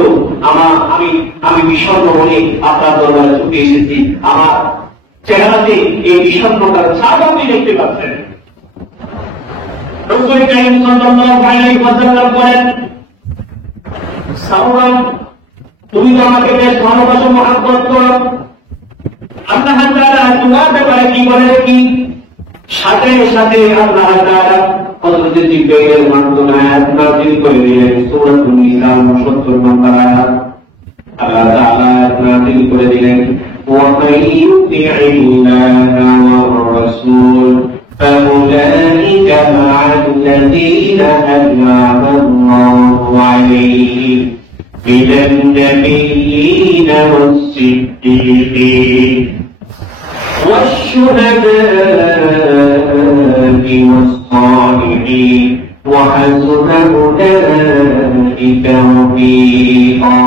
আমি বিষণ্ণ হয়ে আপনার দরবারে ছুটে এসেছি। আমার চেহারাতে এই বিষণ্ণতার ছাপ আপনি দেখতে পাচ্ছেন। রাসূল কারীম সাল্লাল্লাহু আলাইহি ওয়াসাল্লাম বলেন, সাওরা, তুমি তো আমাকে বেশ ভালোবাসো, মহব্বত করো। আল্লাহ তাআলা তোমার ব্যাপারে কি বলে কি? সাথে সাথে আল্লাহ তাআলা হযরত জিবরাইলের মাধ্যমে আয়াত নাযিল করে দিলেন। সূরাতুন নিসা 69 নম্বর আয়াত আল্লাহ তাআলা আয়াত নাযিল করে দিলেন, ওয়া মাইয়ুতি'িল্লাহা ওয়ার রাসূল ফাউলাইকা মা'আল্লাযীনা আন'আমা আল্লাহু আলাইহিম মিনান নাবিয়্যিনা ওয়াস-সিদ্দীকিন والشهداء والصالحين وحسن أولئك رفيقا.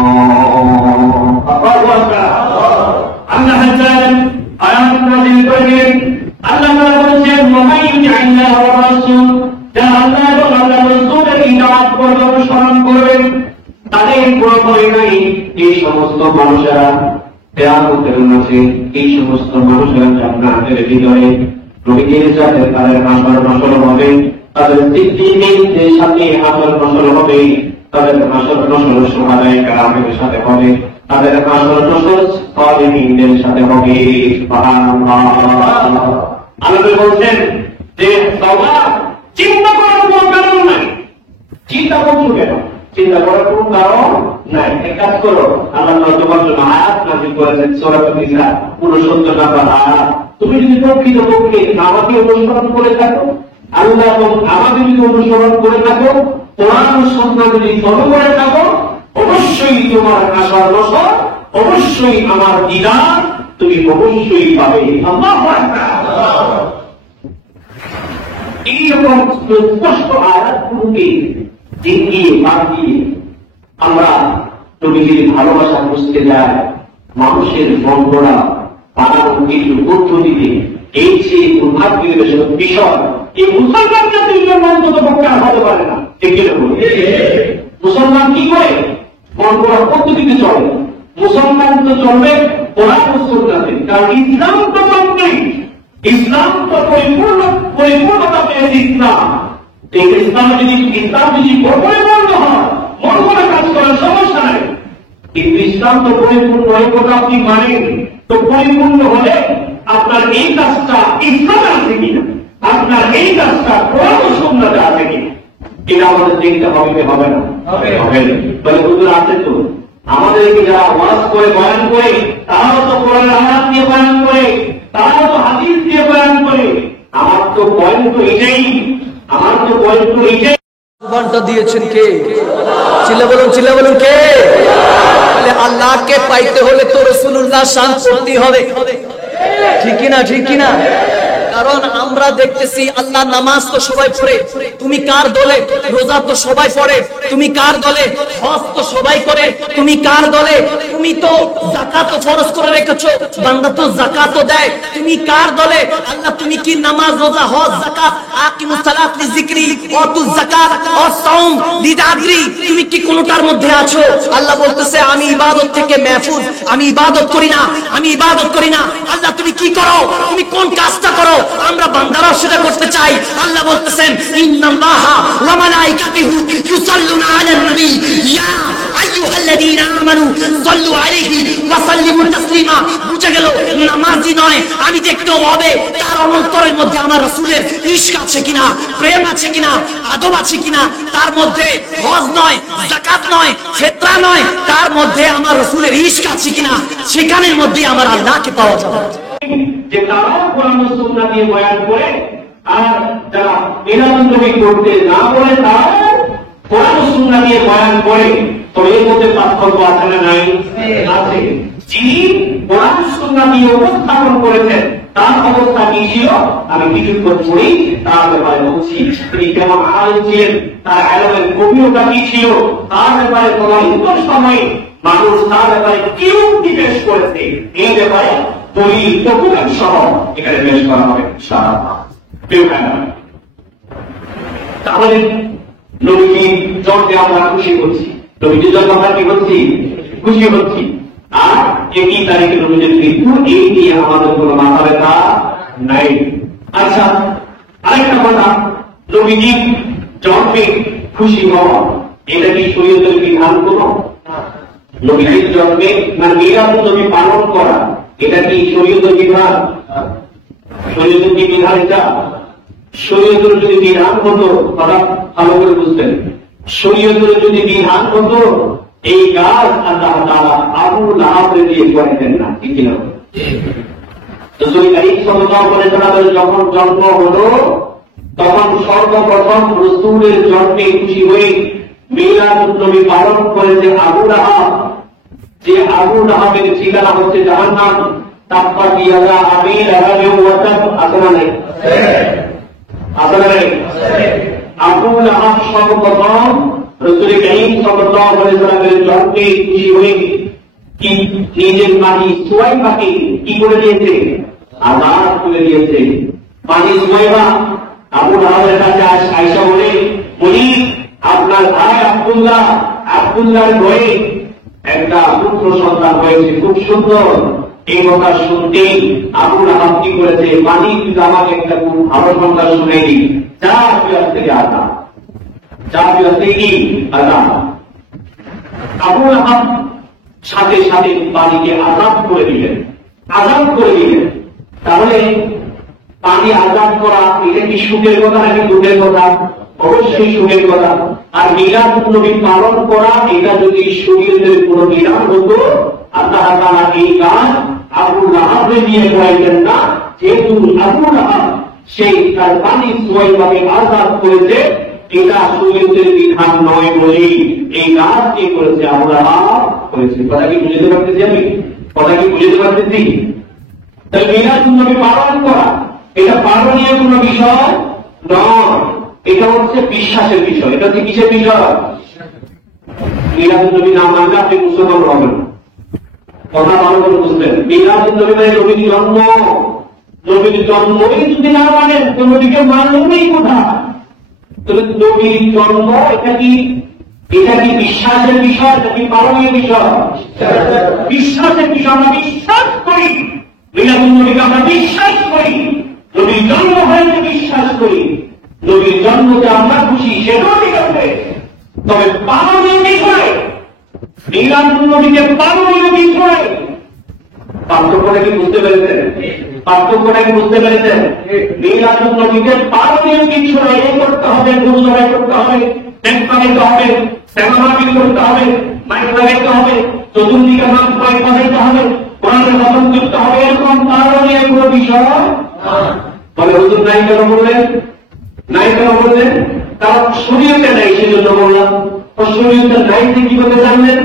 আল্লাহ তাআলা আয়াত নাযিল করেন, আল্লাহ তাআলা বলেন, ওয়ামান ইউতি'িল্লাহ ওয়া রাসূল, যারা আল্লাহ এবং আল্লাহর রাসূলের ইতাআত করবে, অনুসরণ করবে, তাদের কোনো ভয় নাই। এই সমস্ত মানুষেরা কিয়ামতের মাঠে, এই সমস্ত মানুষেরা জান্নাতের ভিতরে নবীদের সাথে তাদের হাসর নসর হবে, তাদের সিদ্দিকদের সাথে হাসর নসর হবে, তাদের হাসর নসর সুহাদায়ে কেরামের সাথে হবে, তাদের হাসর নসর সালিহিনদের সাথে হবে। সুবহানাল্লাহ। আল্লাহ বলছেন যে বাবা, চিন্তা করার কোনো কারণ নাই। চিন্তা করছো কেন? চিন্তা করার কোনো কারণ নাই। এক কাজ করো, আল্লাহ তোমার জন্য আয়াত নাযিল করেছেন সূরাতুন নিসা 69 নম্বর আয়াত। তুমি যদি প্রকৃতপক্ষে আমাকে অনুসরণ করে থাকো, আল্লাহ এবং আমাকে যদি অনুসরণ করে থাকো, কোরআন ও সুন্নাহ যদি ফলো করে থাকো, অবশ্যই তোমার আশার নসর, অবশ্যই আমার দিদার তুমি অবশ্যই পাবে। আল্লাহু আকবার। এইরকম স্পষ্ট আয়াতগুলোকে দেখিয়ে বাঁধিয়ে আমরা নবীজির ভালোবাসা বুঝতে যায়। মানুষের বন্ধরা বানানো কিছু পদ্ধতিতে এই যে দুর্ভাগ্যের বিষয়, এই মুসলমান জাতির অন্তত পক্ষে হতে পারে না। মুসলমান কি করে? বন্ধরা পদ্ধতিতে চলে। মুসলমান তো চলবে কোরআন ও সুন্নাতে, কারণ ইসলাম তো কমপ্লিট, ইসলাম তো পরিপূর্ণতা পেয়েছে ইসলাম। ইসলাম যদি পরিপূর্ণ হয়, মন করে কাজ করার সমস্যা নাই, কিন্তু ইসলাম তো পরিপূর্ণ এই কথা আপনি মানেন, তো পরিপূর্ণ হলে আপনার এই কাজটা ইসলামে আছে কিনা, আপনার এই কাজটা কোরআন ও সুন্নাতে আছে কিনা, এটা আমাদের দেখতে হবে না? হবে। বলে হুজুর আছে তো, আমাদেরকে যারা ওয়াজ করে বয়ান করে, তারাও তো কোরআনের আয়াত দিয়ে বয়ান করে, তারাও তো হাদিস দিয়ে বয়ান করে। আমার তো পয়েন্ট তো এটাই, ঘন্টা দিয়েছেন কে? চিল্লা বলুন কে? আল্লাহকে পাইতে হলে তো রাসূলুল্লাহ শান করতে হবে, ঠিক কিনা? কারণ আমরা দেখতেছি আল্লাহ নামাজ তো সবাই পড়ে, তুমি কার দলে? রোজা তো সবাই পড়ে, তুমি কার দলে? হজ তো সবাই করে, তুমি কার দলে? তুমি তো যাকাত ফরজ করে রেখেছো, বান্দা তো যাকাতও দেয়, তুমি কার দলে? আল্লাহ তুমি কি নামাজ, রোজা, হজ, যাকাত, আকিমুস সালাত লিযিকরি, ওয়াতুজ যাকাত, ওয়াস-সাওম লিদাদরি, তুমি কি কোনটার মধ্যে আছো? আল্লাহ বলতেছে আমি ইবাদত থেকে মাহফুজ, আমি ইবাদত করি না। আল্লাহ তুমি কি করো? তুমি কোন কাজটা করো? আমরা বান্দারা সেটা করতে চাই। আল্লাহ বলতেছেন ইন্নাল্লাহা ওয়া মালাইকাতুহু ইউসাল্লুনা আলান নবী ইয়া আইয়ুহাল্লাযীনা আমানু সাল্লু আলাইহি ওয়া সাল্লিমু তাসলিমা। বুঝে গেল নামাজি নয়, আমি দেখতে হবে তার অন্তরের মধ্যে আমার রাসূলের ইশক আছে কিনা, প্রেম আছে কিনা, আদব আছে কিনা, তার মধ্যে হজ নয়, যাকাত নয়, ফিতরা নয়, তার মধ্যে আমার রাসূলের ইশক আছে কিনা, সেখানের মধ্যে আমার আল্লাহকে পাওয়া যাবে। যে তারাও কোরআন ও সুন্নাহ দিয়ে বয়ান করে, আর যারা মিলাদুন্নবী করতে না বলে তারাও কোরআন ও সুন্নাহ দিয়ে বয়ান করে, তো এর মধ্যে পার্থক্য আছে না নাই? আছে। যিনি কোরআন সুন্নাহ নিয়ে উপস্থাপন করেছেন তার অবস্থা কি ছিল আমি কিছুক্ষণ পরে তার ব্যাপারে বলছি। তিনি কেমন আলেম ছিলেন, তার আলেমের গভীরতা কি ছিল, তার ব্যাপারে তদানীন্তন সময়ে মানুষ তার ব্যাপারে কি উক্তি পেশ করেছে, এই ব্যাপারে দলিল ডকুমেন্ট সহ এখানে পেশ করা হবে ইনশাআল্লাহ। তাহলে নবীজির জন্মে আমরা খুশি হচ্ছি, নবীজির জন্ম আমরা কি হচ্ছি, খুশি হচ্ছি। আর একই তারিখে নবীজির মৃত্যু, এই নিয়ে আমাদের কোনো মাথা ব্যথা নাই। আচ্ছা, আরেকটা কথা, নবীজির জন্মে খুশি হওয়া এটা কি শরীয়তের বিধান কোন? নবীজির জন্মে মানে মিলাদুন নবী পালন করা এটা কি শরীয়তের বিধান? শরীয়তের কি বিধান? এটা শরীয়তের যদি বিধান হতো, কথা ভালো করে বুঝতেন, শরীয়তের যদি বিধান হতো এই কাজ আল্লাহ তাআলা আবু লাহাবকে দিয়ে করাতেন না, ঠিক না? রাসূল করিম সাল্লাল্লাহু আলাইহি ওয়াসাল্লামের যখন জন্ম হলো তখন সর্বপ্রথম রাসূলের জন্মে খুশি হয়ে মিলাদুন নবী পালন করেছে আবু লাহাব। যে আবু লাহাবের ঠিকানা হচ্ছে জাহান্নাম। তাব্বাত ইয়াদা আবি লাহাব ওয়া তাব, আসলে নাই আবু লাহাব সর্বপ্রথম রাসূল করিম সাল্লাল্লাহু আলাইহি ওয়াসাল্লামের জন্মে খুশি হয়ে কি নিজের মাটি সুয়াইবাকে কি করে দিয়েছে, আযাদ করে দিয়েছে। মাটি সুয়াইবা আবু লাহাবের কাছে আয়েশা বলে, উনি আপনার ভাই আব্দুল্লাহর ঘরে একটা পুত্র সন্তান হয়েছে, খুব সুন্দর। এই কথা শুনতেই আবু লাহাব কি করেছে, মানি কিন্তু আমাকে একটা খুব ভালো সংখ্যা শুনে দিই, যা বিরাট থেকে আদা, যা বিরাট থেকে আদা। আবু লাহাব সাথে সাথে পানিকে আজাদ করে দিলেন, আজাদ করে দিলেন। তাহলে পানি আজাদ করা এটা কি সুখের কথা নাকি দুঃখের কথা? অবশ্যই সুখের কথা। আর মিলাদুন নবী পালন করা এটা যদি শরীয়তের কোনো বিধান হতো আল্লাহ তাআলা এই কাজ আবু লাহাবকে দিয়ে করাইতেন না। যেহেতু আবু লাহাব সেই তার পানি সুয়াইবাকে আজাদ করেছে, এটা শরীয়তের বিধান নয় বলেই এই কাজ কি করেছে আবু লাহাব করেছে। কথা কি বুঝতে পারতেছি আমি? কথা কি বুঝতে পারতেছি? তাই মিলাদুন নবী পালন করা এটা পালনীয় কোনো বিষয় নয়, এটা হচ্ছে বিশ্বাসের বিষয়। এটা হচ্ছে কিসের বিষয়? মিলাদুন নবী না মানলে আপনি মুসলমান হবেন। কথা ভালো করে বুঝলেন? মিলাদুন নবী মানে নবীর জন্ম, নবীর জন্মই যদি না মানেন তো নবীকে মানলেই কোথায়? তবে নবীর জন্ম এটা কি বিশ্বাসের বিষয় নাকি পালনীয় বিষয়? বিশ্বাসের বিষয়। আমরা বিশ্বাস করি মিলাদুন নবীকে, আমরা বিশ্বাস করি নবীর জন্ম হয়েছে, বিশ্বাস করি নবীর জন্মতে আমরা খুশি, সেটাও ঠিক আছে। তবে পালনীয় বিষয়, মিলাদুন নবীকে পালনীয় বিষয়, পার্থক্যটা কি বুঝতে পেরেছেন? পার্থক্যটা কি বুঝতে পেরেছেন? মিলাদুন নবীকে পালনীয় কিছু নয়, এই করতে হবে, গুরু জড়াই করতে হবে, ট্যাক্স লাগাইতে হবে, সেমানাবিল করতে হবে, মাইক লাগাইতে হবে, চতুর্দিকে নাম প্রয়োগ করাইতে হবে, কোরআনের খতম করতে হবে, এরকম পালনীয় কোনো বিষয় বলে হুজুর নাই কেন বললেন? নাই কেন বললেন? কারণ শরীয়তে নাই, সেজন্য বললাম। শরীয়তে নাই যে কিভাবে জানলেন?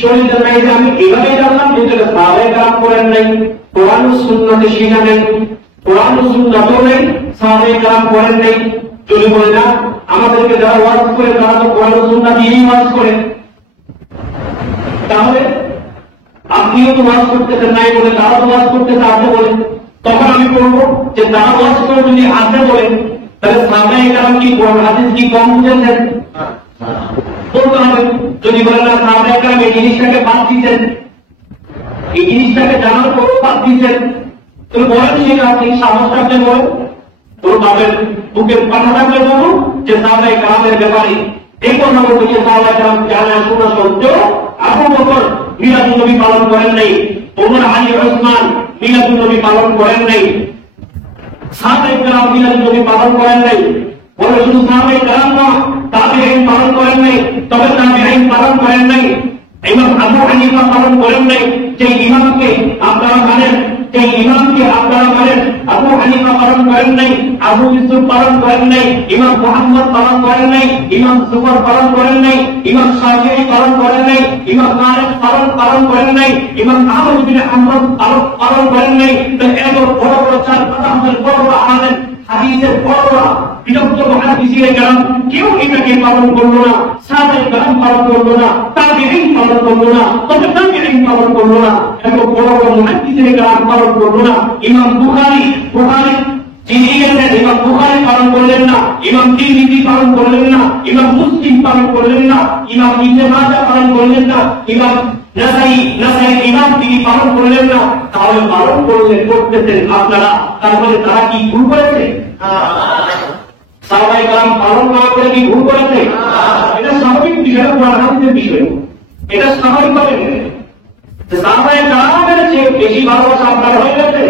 শরীয়তে নাই যে আমি এভাবেই জানলাম, যেটা সাহাবায়ে কেরাম করেন নাই, কোরআন ও সুন্নাতে শিখা নেই, কোরআন ও সুন্নাতও নেই, সাহাবায়ে কেরাম করেন নাই। যদি বলে না আমাদেরকে যারা ওয়াজ করে তারা তো কোরআন ও সুন্নাত দিয়েই ওয়াজ করেন, তাহলে আপনিও তো ওয়াজ করতেছেন নাই বলে তারা তো ওয়াজ করতেছে আপনি বলেন। তখন আমি বলবো যে তারা ওয়াজ করে যদি আপনি বলেন তাহলে সাহাবায়ে কেরাম কি কোরআন হাদিস কি কম বুঝেছেন? বলতে হবে। যদি বলেন না সাহাবায়ে কেরাম এই জিনিসটাকে বাদ দিতেন, এই জিনিসটাকে জানার পরও বাদ দিতেন, তুমি বলেন সেটা আপনি সাহস থাকলে বলেন, তোর বাপের বুকের পাঠা থাকলে বলুন যে সাহাবায়ে কেরামের ব্যাপারে এই কথা বলবো যে সাহাবায়ে কেরাম জানা শোনা সত্ত্বেও আবু বকর মিলাদুন নবী পালন করেন নাই, ওমর আলী ওসমান মিলাদুন নবী পালন করেন নাই, সাহাবায়ে কেরাম মিলাদুন নবী পালন করেন নাই। বলে শুধু সাহাবায়ে কেরাম না, তাবেঈন পালন করেন নাই, তবে তাবেঈন পালন করেন নাই, ইমাম আবু হানিফা পালন করেন নাই। যে ইমামকে আপনারা জানেন এই ইমামকে আপনারা মানেন। আবু হানিফা পালন করেন নাই, আবু ইউসুফ পালন করেন নাই, ইমাম মুহাম্মদ পালন করেন নাই, ইমাম জুফর পালন করেন নাই, ইমাম শাফিঈ পালন করেন নাই, ইমাম মালিক পালন করেন নাই, ইমাম আহমদ বিন হাম্বল পালন করেন নাই। তো এত বড় বড় চার মাযহাবের বড় বড় আলেম, হাদিসের বড় বড় বিদগ্ধ মুহাদ্দিসিনে কেরাম কেউ এটাকে পালন করলো না, সাহাবায়ে কেরাম পালন করলো না, তাবিঈন পালন করলো না, তাবিঈন পালন করলো না, এত বড় বড় মুহাদ্দিসিনে কেরাম পালন করলো না। ইমাম বুখারী যিনি লিখেছেন, ইমাম বুখারী পালন করলেন না, ইমাম তিরমিজি পালন করলেন না, ইমাম মুসলিম পালন করলেন না, ইমাম ইবনে মাজাহ পালন করলেন না, ইমাম নাসাই ইমাম তিনি পালন করলেন না। তাহলে পালন করতেছেন আপনারা, তারপরে তারা কি ভুল করেছে? সাহাবায়ে কেরাম পালন না করে কি ভুল করেছে? এটা স্বাভাবিক বিষয়, কোরআন হাদিসের বিষয়, এটা স্বাভাবিক হবে। সাহাবায়ে কেরামের চেয়ে বেশি ভালোবাসা আপনার হয়ে গেছে।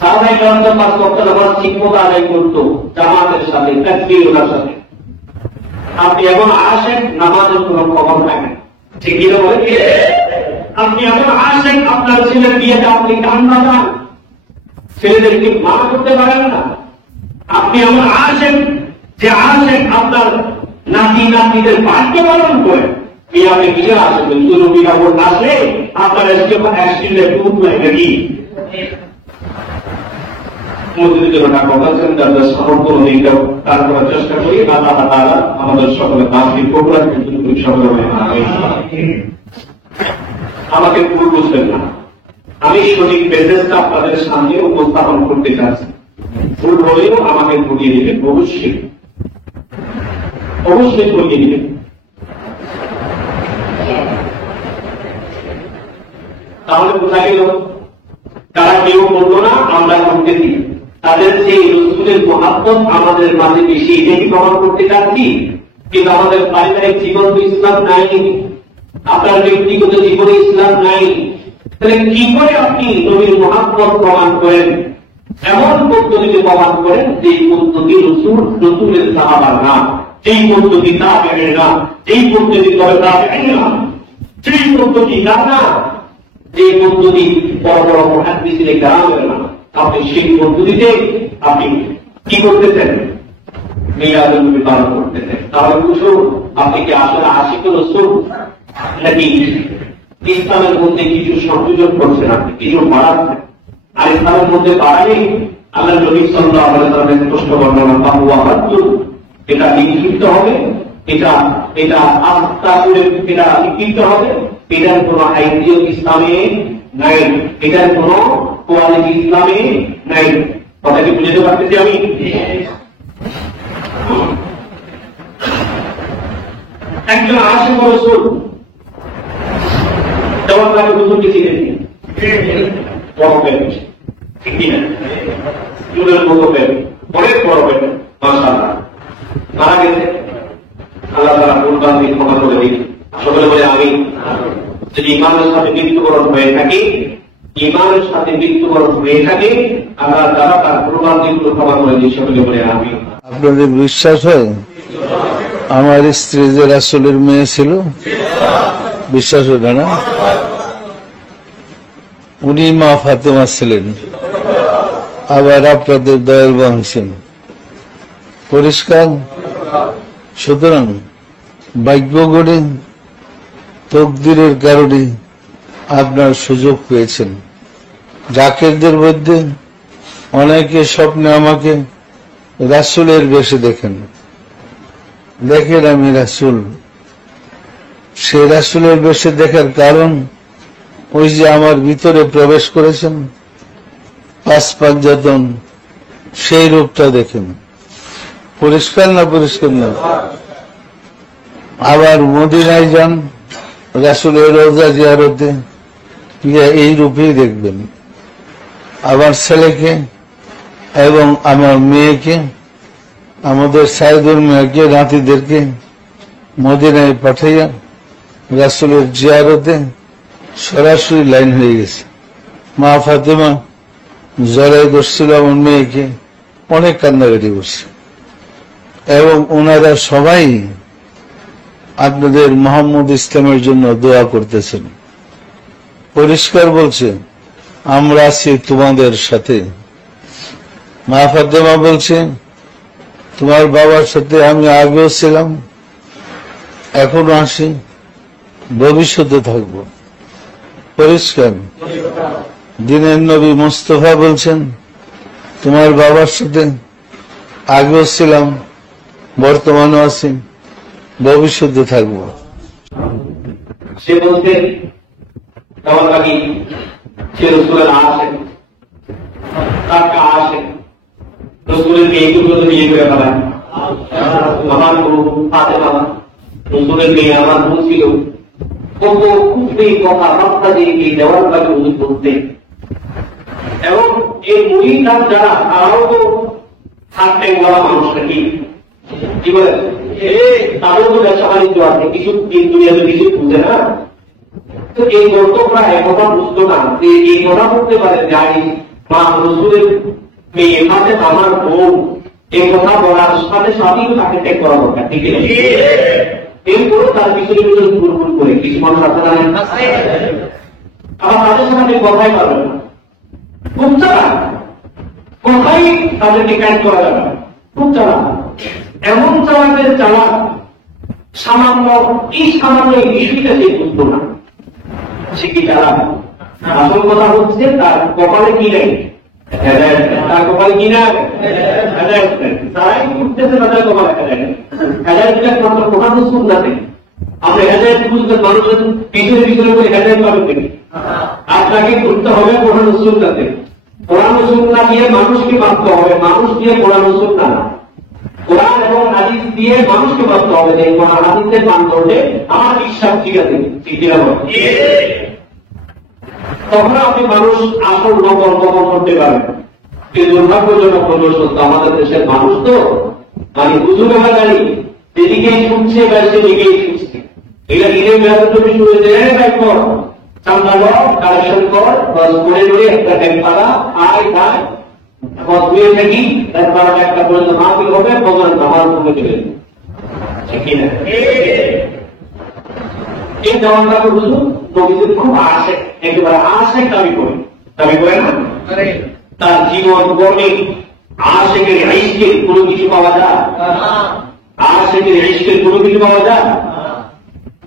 সাহাবায়ে কেরাম তো পাঁচ ওয়াক্ত নামাজ ঠিকমতো আদায় করতো জামাতের সাথে, তাকবীরের সাথে। আপনি এখন আসেন, নামাজের কোনো খবর নাই, ঠিক কি বলে? আপনি এখন আসেন, আপনার ছেলের বিয়েতে আপনি গান বাজান, ছেলেদেরকে মানা করতে পারেন না। আপনি এমন আসেন যে আপনার নাতি নাতিদের বাক্য পালন করেন, আপনি কিনে আসবেন চুরবি কাপড় আসলে আপনার যখন অ্যাক্সিডেন্টে টুক নাই নাকি তারপরে চেষ্টা করি আল্লাহ তাআলা আমাদের সকলে মানসিক প্রোগ্রাম সকলে আমাকে ভুল বুঝবেন না, আমি সঠিক মেসেজটা আপনাদের সামনে উপস্থাপন করতে চাচ্ছি। ভুল হলেও আমাকে ধরিয়ে দিবেন, অবশ্যই অবশ্যই ধরিয়ে দিবেন। তাহলে বোঝা গেল তারা কেউ বললো না আমরা করতেছি, তাদের সেই রসুলের মহাব্বত আমাদের মাঝে বেশি, এটাই প্রমাণ করতে চাচ্ছি। কিন্তু আমাদের পারিবারিক জীবন তো ইসলাম নাই, আপনার ব্যক্তিগত জীবনে ইসলাম নাই, তাহলে কি করে আপনি নবীর মহাব্বত প্রমাণ করেন? এমন পদ্ধতিতে প্রমাণ করেন যে পদ্ধতি রসুলের সাহাবার না, এই পদ্ধতি তাবেঈনের না, এই পদ্ধতি তাবেঈন না, সেই পদ্ধতি না, যে পদ্ধতি বড় বড় মুহাদ্দিসিনে কেরামের না। আপনি সেই পদ্ধতিতে আপনি কি করতেছেন? মিলাদুন নবী পালন করতেছেন। তাহলে বুঝুন আপনি কি আসলে আশিক রাসূল নাকি ইসলামের মধ্যে কিছু সংযোজন করছেন, আপনি কিছু বাড়াচ্ছেন। আর ইসলামের মধ্যে বাড়ালে আল্লাহ নবী সাল্লাল্লাহু আলাইহি ওয়াসাল্লামের স্পষ্ট বর্ণনা বাহুয়া বাদুন, এটা লিখিত হবে, এটা আস্থা করে এটা লিখিত হবে, এটার কোন আইডিয়া ইসলামে নাই, এটার কোন কোয়ালিটি ইসলামে নাই। কথা কি বুঝতে পারতেছি আমি? একজন আশিক রাসূল যেমন তাকে হুজুরকে ছিলেন বড় পেট, ঠিক কিনা? চুলের মতো পেট, অনেক বড় পেট, মাশাআল্লাহ। মারা গেছে, আল্লাহ তাআলা কুরবানি ক্ষমা করে দিন। সকলে বলে আমি যদি ইমানের সাথে মৃত্যুবরণ হয়ে থাকে, ইমানের সাথে মৃত্যুবরণ হয়ে থাকে, আল্লাহ তাআলা তার কুরবানিগুলো ক্ষমা করে দিন। সকলে বলে আমি। আপনাদের বিশ্বাস হয় আমার স্ত্রী যে রাসূলের মেয়ে ছিল? বিশ্বাস হয় না? উনি মা ফাতেমা ছিলেন, আবার আপনাদের দয়াল বংশের। পরিষ্কার? সুতরাং ভাগ্য গড়ে তকদিরের কারণে আপনার সুযোগ পেয়েছেন। জাকেরদের মধ্যে অনেকে স্বপ্নে আমাকে রাসূলের বেশে দেখেন আমি রাসূল। সে রাসূলের বেশে দেখার কারণ ওই যে আমার ভিতরে প্রবেশ করেছেন পাঁচ পাঞ্জাতন, সেই রূপটা দেখেন। পরিষ্কার না? পরিষ্কার না? আবার মদিনায় যান, রাসূলের রওজা জিয়ারতে গিয়ে এই রূপেই দেখবেন। আমার ছেলেকে এবং আমার মেয়েকে, আমাদের সাইদুর মেয়েকে, নাতিদেরকে মদিনায় পাঠাইয়া রাসূলের জিয়ারতে সরাসরি লাইন হয়ে গেছে। মা ফাতেমা জড়াই ধরছিল আমার মেয়েকে, অনেক কান্নাকাটি করছে, এবং ওনারা সবাই আপনাদের মোহাম্মদ ইসলামের জন্য দোয়া করতেছেন। পরিষ্কার বলছে, আমরা আছি তোমাদের সাথে। মা ফাতেমা বলছে, তোমার বাবার সাথে আমি আগেও ছিলাম, এখনো আছি, ভবিষ্যতে থাকবো। পরিষ্কার। দিনের নবী মুস্তাফা বলছেন, তোমার বাবার সাথে আগেও ছিলাম, বর্তমানও আছি, ভবিষ্যতে থাকবো। সে বলছে আমার বাকি সে রসুলের আসেন, টাকা আসেন, রসুলের মেয়ে এগুলো বিয়ে করে ফেলায়। আমার গুরু ফাতেমা রসুলের মেয়ে আমার বোন ছিল, কত খুবই কথা রাস্তা দিয়ে এই দেওয়ার কাজে উজু করতে, এবং এই মহিলার যারা তারাও তো থাকতেন বলা মানুষ নাকি, কি বলে তাদেরও তো ব্যবসা বাণিজ্য আছে, কিছু দুনিয়াতে কিছু বুঝে না। তো এই লোকরা একথা বুঝতো না যে এই কথা বলতে পারে যাই মা রসুলের মেয়ে হাতে আমার বোন, এই কথা বলার সাথে সাথেই তাকে ত্যাগ করা দরকার, ঠিক আছে? এরপরে তার পিছনে পিছনে ভুল করে কিছু মানুষ আছে না, আবার তাদের সাথে কথাই পারবেন না, খুব চালা কথাই তাদেরকে কাজ করা যাবে না, খুব চালা। এমন চালাকের চালা সামান্য এই সামান্য বিষয়টা সে বুঝতো না, সে কি চালা। আসল কথা হচ্ছে তার কপালে কি নেই, তার কপালে কি না, তারাই উঠতেছে তাদের কপালে হেদায়েত মাত্র কোরআন ও সুন্নাতে। আপনি হেদায়েত বুঝবেন মানুষের পিছনে পিছনে করে হেদায়েত পাবেন নাকি? আপনাকে ঘুরতে হবে কোরআন ও সুন্নাতে। কোরআন ও সুন্নাহ দিয়ে মানুষকে মাপতে হবে, মানুষ দিয়ে কোরআন ও সুন্নাহ না। কোরআন এবং হাদিস দিয়ে মানুষকে মাপতে হবে যে কোরআন হাদিসের মানদণ্ডে আমার বিশ্বাস ঠিক আছে, ঠিক না? তখন আপনি মানুষ আসল নকল কখন করতে পারেন। কিন্তু দুর্ভাগ্যজনক হলো সত্য, আমাদের দেশের মানুষ তো মানে বুঝতে পারি যেদিকেই শুনছে বা সেদিকেই শুনছে। এটা নিজের মেয়াদের জন্য শুনেছে, ব্যাগ কর, চান্দা কর, কালেকশন কর, করে ধরে একটা ব্যাগ পাড়া, আয় খায়, ধুয়ে থাকি, তারপর একটা পর্যন্ত মাহফিল হবে, ভগবান আমার সঙ্গে চলে ঠিক কিনা? এই দেওয়ানটাকে বুঝুন নবীদের খুব আসে, একেবারে আসে দাবি করে না। তার জীবন গর্বে আশেকের ইশকের কোনো কিছু পাওয়া যায়, আশেকের ইশকের কোনো কিছু পাওয়া যায়।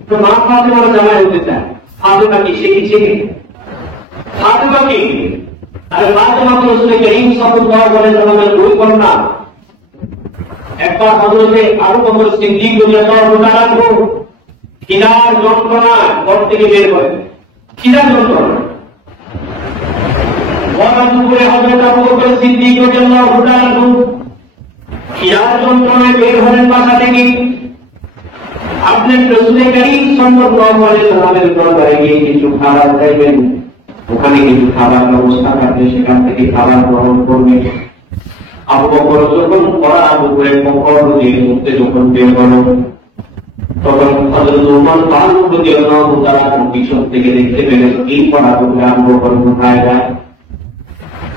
তো মা ফাতেমার জামাই হতে চায়, ফাতেমা কি সে কি শেখে? ফাতেমা কি? আরে ফাতেমা তো রসুল করিম সাল্লাল্লাহু আলাইহি ওয়াসাল্লামের দুই কন্যা। একবার হযরতে আবু বকর সিদ্দিক রাদিয়াল্লাহু তাআলা খিদার যন্ত্রণা ঘর থেকে বের করে, খিদার যন্ত্রণা দুপুরে হযরত আবু বকর সিদ্দিক রাদিয়াল্লাহু তাআলা খিদার যন্ত্রণায় বের হলেন বাসা থেকে। আপনি রাসূল করিম সাল্লাল্লাহু আলাইহি ওয়াসাল্লামের দরবারে গিয়ে কিছু খাবার চাইবেন, ওখানে কিছু খাবার ব্যবস্থা থাকবে, সেখান থেকে খাবার গ্রহণ করবেন। আবু বকর যখন করা দুপুরে পকর দিয়ে উঠতে যখন বের হল, তখন হযরত ওমর ফারুক রাদিয়াল্লাহু তাআলা পিছন থেকে দেখতে পেলেন এই পড়া দুপুরে আবু বকর কোথায় যায়।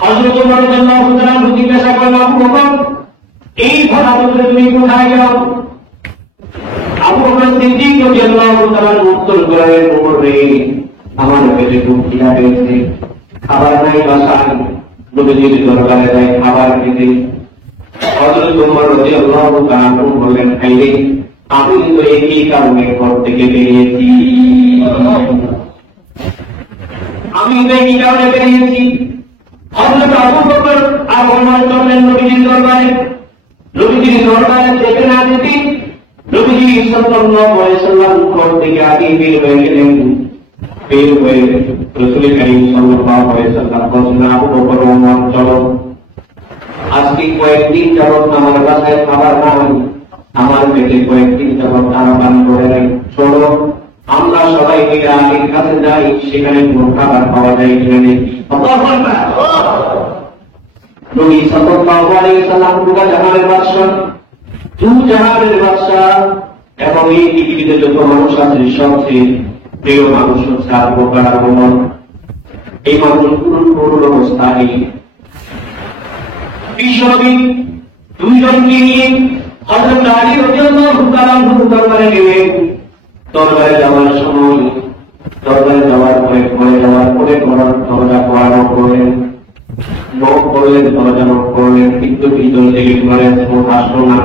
হযরত ওমর রাদিয়াল্লাহু তাআলা জিজ্ঞাসা করলেন, আবু বকর এই পড়া দুপুরে তুমি কোথায় যাও? আবু বকর সিদ্দিক রাদিয়াল্লাহু তাআলা উত্তর করেন, ওমর রে আমার পেটে খুব খিদা পেয়েছে, খাবার নাই বাসায়, নবীজির দরবারে যায় খাবার খেতে। হযরত ওমর রাদিয়াল্লাহু তাআলা বললেন, খাইলে আমি তো একই কারণে ঘর থেকে বেরিয়েছি, আমি তো একই কারণে বেরিয়েছি। হযরত আবু বকর আর ওমর চললেন নবীজির দরবারে। নবীজির দরবারে যেতে না যেতে নবীজি সাল্লাল্লাহু আলাইহি ওয়াসাল্লাম ঘর থেকে আগে বের হয়ে গেলেন। বের হয়ে রাসূল করিম সাল্লাল্লাহু আলাইহি ওয়াসাল্লাম বললেন, আবু বকর ওমর চলো, আজকে কয়েকদিন যাবত আমার বাসায় খাবার নাই, আমার পেটে কয়েকদিন যাবত খাবার পান করে নাই, চলো আমরা সবাই মিলে আগের কাছে যাই, সেখানে কোনো খাবার পাওয়া যায় কিনা দেখি। নবী সাল্লাল্লাহু আলাইহি ওয়াসাল্লাম পুরা জাহানের বাদশা, জাহানের বাদশা, এবং এই পৃথিবীতে যত মানুষ আছে সবচেয়ে প্রিয় মানুষ হচ্ছে আবু বকর আর ওমর। এই মানুষ পুরো অবস্থায় বিশ্বনবী দুইজনকে নিয়ে হযরত আলী রাদিয়াল্লাহু তাআলা দরবারে গেলেন। দরবারে যাওয়ার সময় দরজায় যাওয়ার পরে ঘরে যাওয়ার পরে দরজা পড়ানো করলেন, নখ করলেন, দরজা নখ করলেন, কিন্তু ভিতর থেকে ঘরে কোনো আসলো না।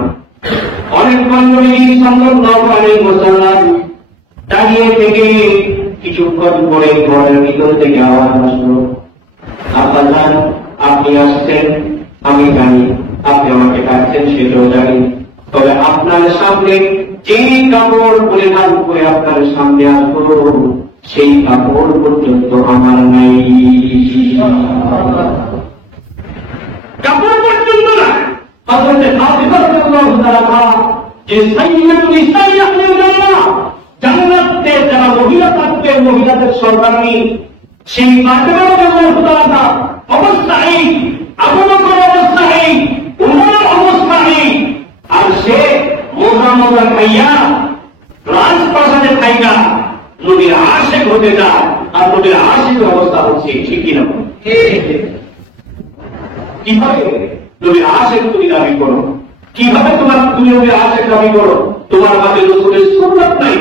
অনেকক্ষণ ধরে সাল্লাল্লাহু আলাইহি ওয়াসাল্লাম দাঁড়িয়ে থেকে কিছুক্ষণ পরে ঘরের ভিতর থেকে আওয়াজ আসলো, আব্বাজান আপনি আসছেন, আমি জানি আপনি আমাকে ডাকছেন, সেটাও জানি, তবে আপনার সামনে যে কাপড় পরিধান করে আপনার সামনে আসবো সেই কাপড় পর্যন্ত আমার নাই। কাপড় পর্যন্ত না। হযরতে ফাতিমা রাদিয়াল্লাহু তাআলা যে সাইয়্যিদাতুল নিসাই আহলিল জান্নাহ, জান্নাতে যারা মহিলা থাকবে, মহিলাদের সর্দারনী, সেই ফাতিমা রাদিয়াল্লাহু তাআলা অবস্থায়, আবু বকর অবস্থায়, উমর অবস্থায়, আর সে মোজা মোজা খাইয়া রাজপ্রাসাদে খাইয়া নবীর আশিক হতে যায়, আর নবীর আশিকের অবস্থা হচ্ছে ঠিক কিনা? কিভাবে নবীর আশিক তুমি দাবি করো? কিভাবে তুমি নবীর আশিক দাবি করো? তোমার মাঝে রসুলের সুন্নাত নাই,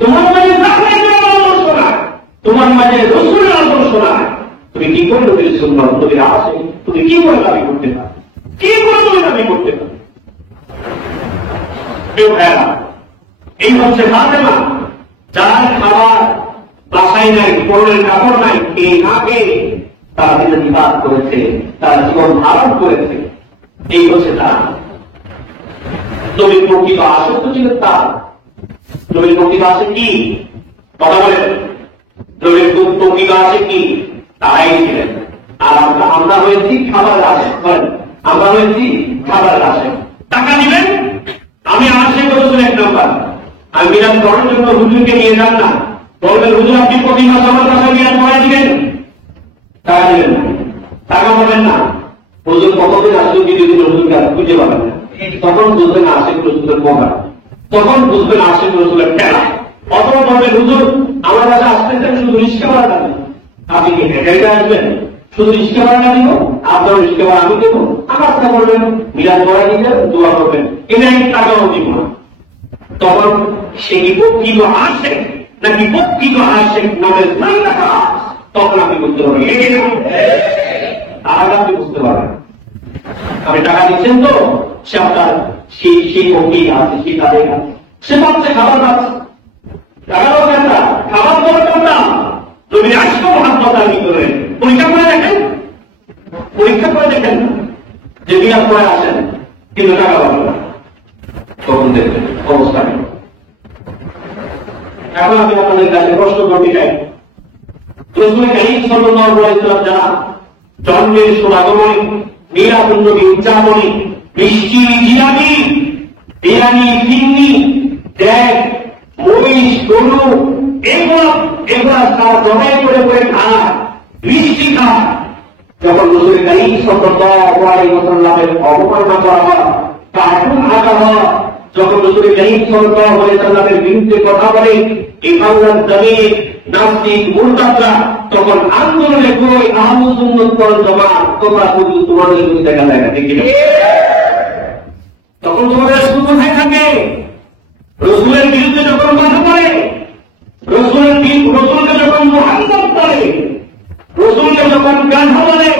তোমার মাঝে আদর্শ নাই, তোমার মাঝে রসুলের আদর্শ নাই, তুমি কি করে নবীর সুন্নাত, নবীর আশিক তুমি কি করে দাবি করতে পারো? কি করে তুমি দাবি করতে পারো? এই হচ্ছে ফাতেমা, যার খাবার বাসায় নাই, পরনের কাপড় নাই, এই না খেয়ে তারা দিনে বিবাদ করেছে, তারা জীবন ধারণ করেছে। এই হচ্ছে তার নবীর প্রকৃত আসক্ত ছিল। তার নবীর প্রকৃত আছে কি কথা বলেন? নবীর প্রকৃত আছে কি? তারাই ছিলেন। আর আমরা হয়েছি খাবার আসে, আমরা হয়েছি খাবার আসে। টাকা দিবেন, আমি আসে বলছেন এক নম্বর, আমি মিলাদ করার জন্য হুজুরকে নিয়ে যান না, বলবেন হুজুর আপনি প্রতি মাস আমার কাছে মিলাদ করা দিবেন, টাকা দিবেন না, টাকা পাবেন না। হুজুর কতদিন আসলে যদি হুজুরকে খুঁজে পাবেন না, তখন বুঝবেন আশেক রসুলের মহা, তখন বুঝবেন আশেক রসুলের ঠেলা। অথবা বলবেন হুজুর আমার কাছে আসতেছেন শুধু রিস্কা ভাড়া দেবেন, আপনি কি হেঁটে আসবেন? শুধু রিস্কা ভাড়া দিব, আপনার রিস্কা ভাড়া আমি দেবো, আমার কথা বলবেন মিলাদ করা দিবেন, দোয়া করবেন, এটা আমি টাকাও দিব না। তখন সে কি প্রকৃত আশেক নাকি প্রকৃত আশেক নামের নাই রাখা, তখন আপনি বুঝতে পারবেন। টাকা আপনি বুঝতে পারবেন, আপনি টাকা দিচ্ছেন তো সে আপনার সেই প্রকৃতি আছে, সেই তাদের আছে, সে পাচ্ছে খাবার পাচ্ছে, টাকা দরকার না, খাবার দরকার না। তুমি আসবো হাত বদলামি করেন, পরীক্ষা করে দেখেন, পরীক্ষা করে দেখেন যে বিরাট করে আসেন কিন্তু টাকা পাবেন না, তখন দেখবেন অবস্থা নেই। এখন আমি আপনাদের কাছে প্রশ্ন করতে চাই, রসুল কারীম সাল্লাল্লাহু আলাইহি ওয়াসাল্লাম যারা জন্মের সমাগমনে, মিলাদুন নবী উদযাপনে মিষ্টি, জিলাপি, বিরিয়ানি, চিংড়ি, দেখ, মহিষ, গরু, এগুলা তারা জবাই করে করে খায়, মিষ্টি খায়। যখন রসুল কারীম সাল্লাল্লাহু আলাইহি ওয়াসাল্লামের অবমাননা করা হয়, কার্টুন আঁকা হয়, যখন রসুল কারীম সাল্লাল্লাহু আলাইহি ওয়াসাল্লামের বিরুদ্ধে কথা বলে এই বাংলার জমিনে নাস্তিক মুরতাদরা, তখন আন্দোলনে কই আহলে সুন্নাত ওয়াল জামাত তোমরা শুধু তোমাদের বিরুদ্ধে দেখা যায় না, ঠিক না? তখন তোমাদের শুধু কোথায় থাকে? রসুলের বিরুদ্ধে যখন কথা বলে, রসুলকে যখন মুহাম্মদ বলে, রসুলকে যখন গাধা বলে,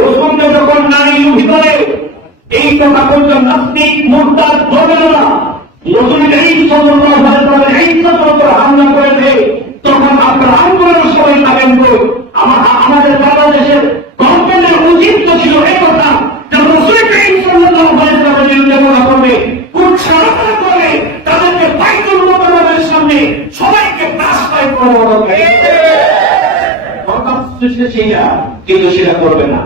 রসুলকে যখন নারী লুঠি বলে, এই কথা পর্যন্ত নাস্তিক মুরতাদ বলবেন না। রসুল কারীম সাল্লাল্লাহু আলাইহি ওয়াসাল্লাম এই কথা হামলা করেছে, তখন আপনার আন্দোলনের সময় থাকেন তো আমাদের বাংলাদেশের গভর্নমেন্টের উচিত ছিল এই কথা যে রসুল কারীম সাল্লাল্লাহু আলাইহি ওয়াসাল্লামের বিরুদ্ধে মনে করবে, উৎসাহ করে তাদেরকে বাইতুল মুকাররমের সামনে সবাইকে পাশ পাই করে সেটা, কিন্তু সেটা করবে না,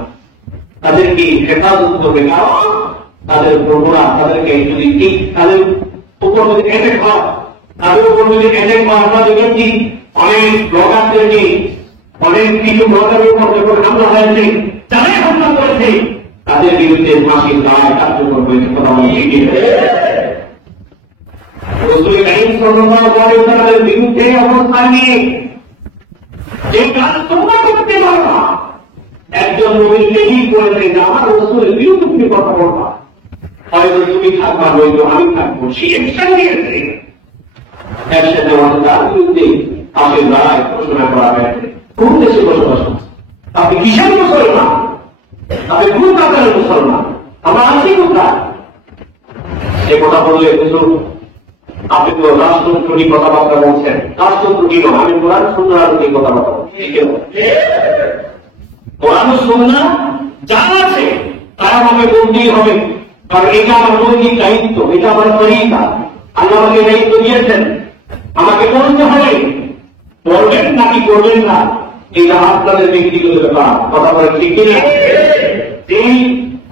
তাদেরকে হেফাজত করবে। কারণ তাদের প্রভুরা তাদেরকে যদি ঠিক তাদের উপর যদি অ্যাটাক হয়, তাদের উপর যদি অ্যাটাক হয়, আমরা দেখেছি অনেক ব্লগারদেরকে, অনেক কিছু ব্লগারের উপর যখন হামলা হয়েছে, যারাই হামলা করেছে তাদের বিরুদ্ধে ফাঁসির রায় কার্যকর হয়েছে। কথা রসুল কারীম সাল্লাল্লাহু আলাইহি ওয়াসাল্লামের বিরুদ্ধে অবস্থান নিয়ে যে কাজ তোমরা করতে পারবা, একজন নবীর লেখি করেছে যে আমার রসুলের বিরুদ্ধে তুমি কথা বলবা, হয়তো তুমি থাকবা, হয়তো আমি থাকবো, সে একসাথে নিয়েছে, একসাথে তার বিরুদ্ধে আপনি রায় ঘোষণা করা হয়েছে কোন দেশে বসবাস করছেন? আপনি কিসের মুসলমান? আপনি কোন কাতারের মুসলমান? আমরা আছি কোথায়? সে কথা বললে হুজুর আপনি তো রাষ্ট্রত্র নিয়ে কথাবার্তা বলছেন। রাষ্ট্রত্র কি নয়, আমি কোরআন সুন্নাহর নিয়ে কথাবার্তা বলছি। কোরআন সুন্নাহ যা আছে তারা আমাকে বলতেই হবে, কারণ এটা আমার নৈতিক দায়িত্ব, এটা আমার তরিকা। আল্লাহ আমাকে দায়িত্ব দিয়েছেন, আমাকে বলতে হবে। করবেন নাকি করবেন না এটা আপনাদের ব্যক্তিগত ব্যাপার। কথা বলেন ঠিক কিনা? এই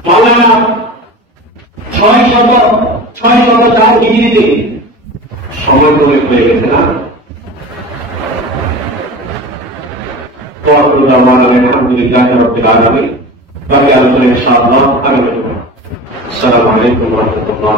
মাওলানা 604 ডিগ্রিতে সময় প্রয়োগ হয়ে গেছে না? আলহামদুলিল্লাহ রাব্বিল আলামিন। বাকি আলোচনা ইনশাআল্লাহ আগামী। আসসালামু আলাইকুম ওয়া রাহমাতুল্লাহ।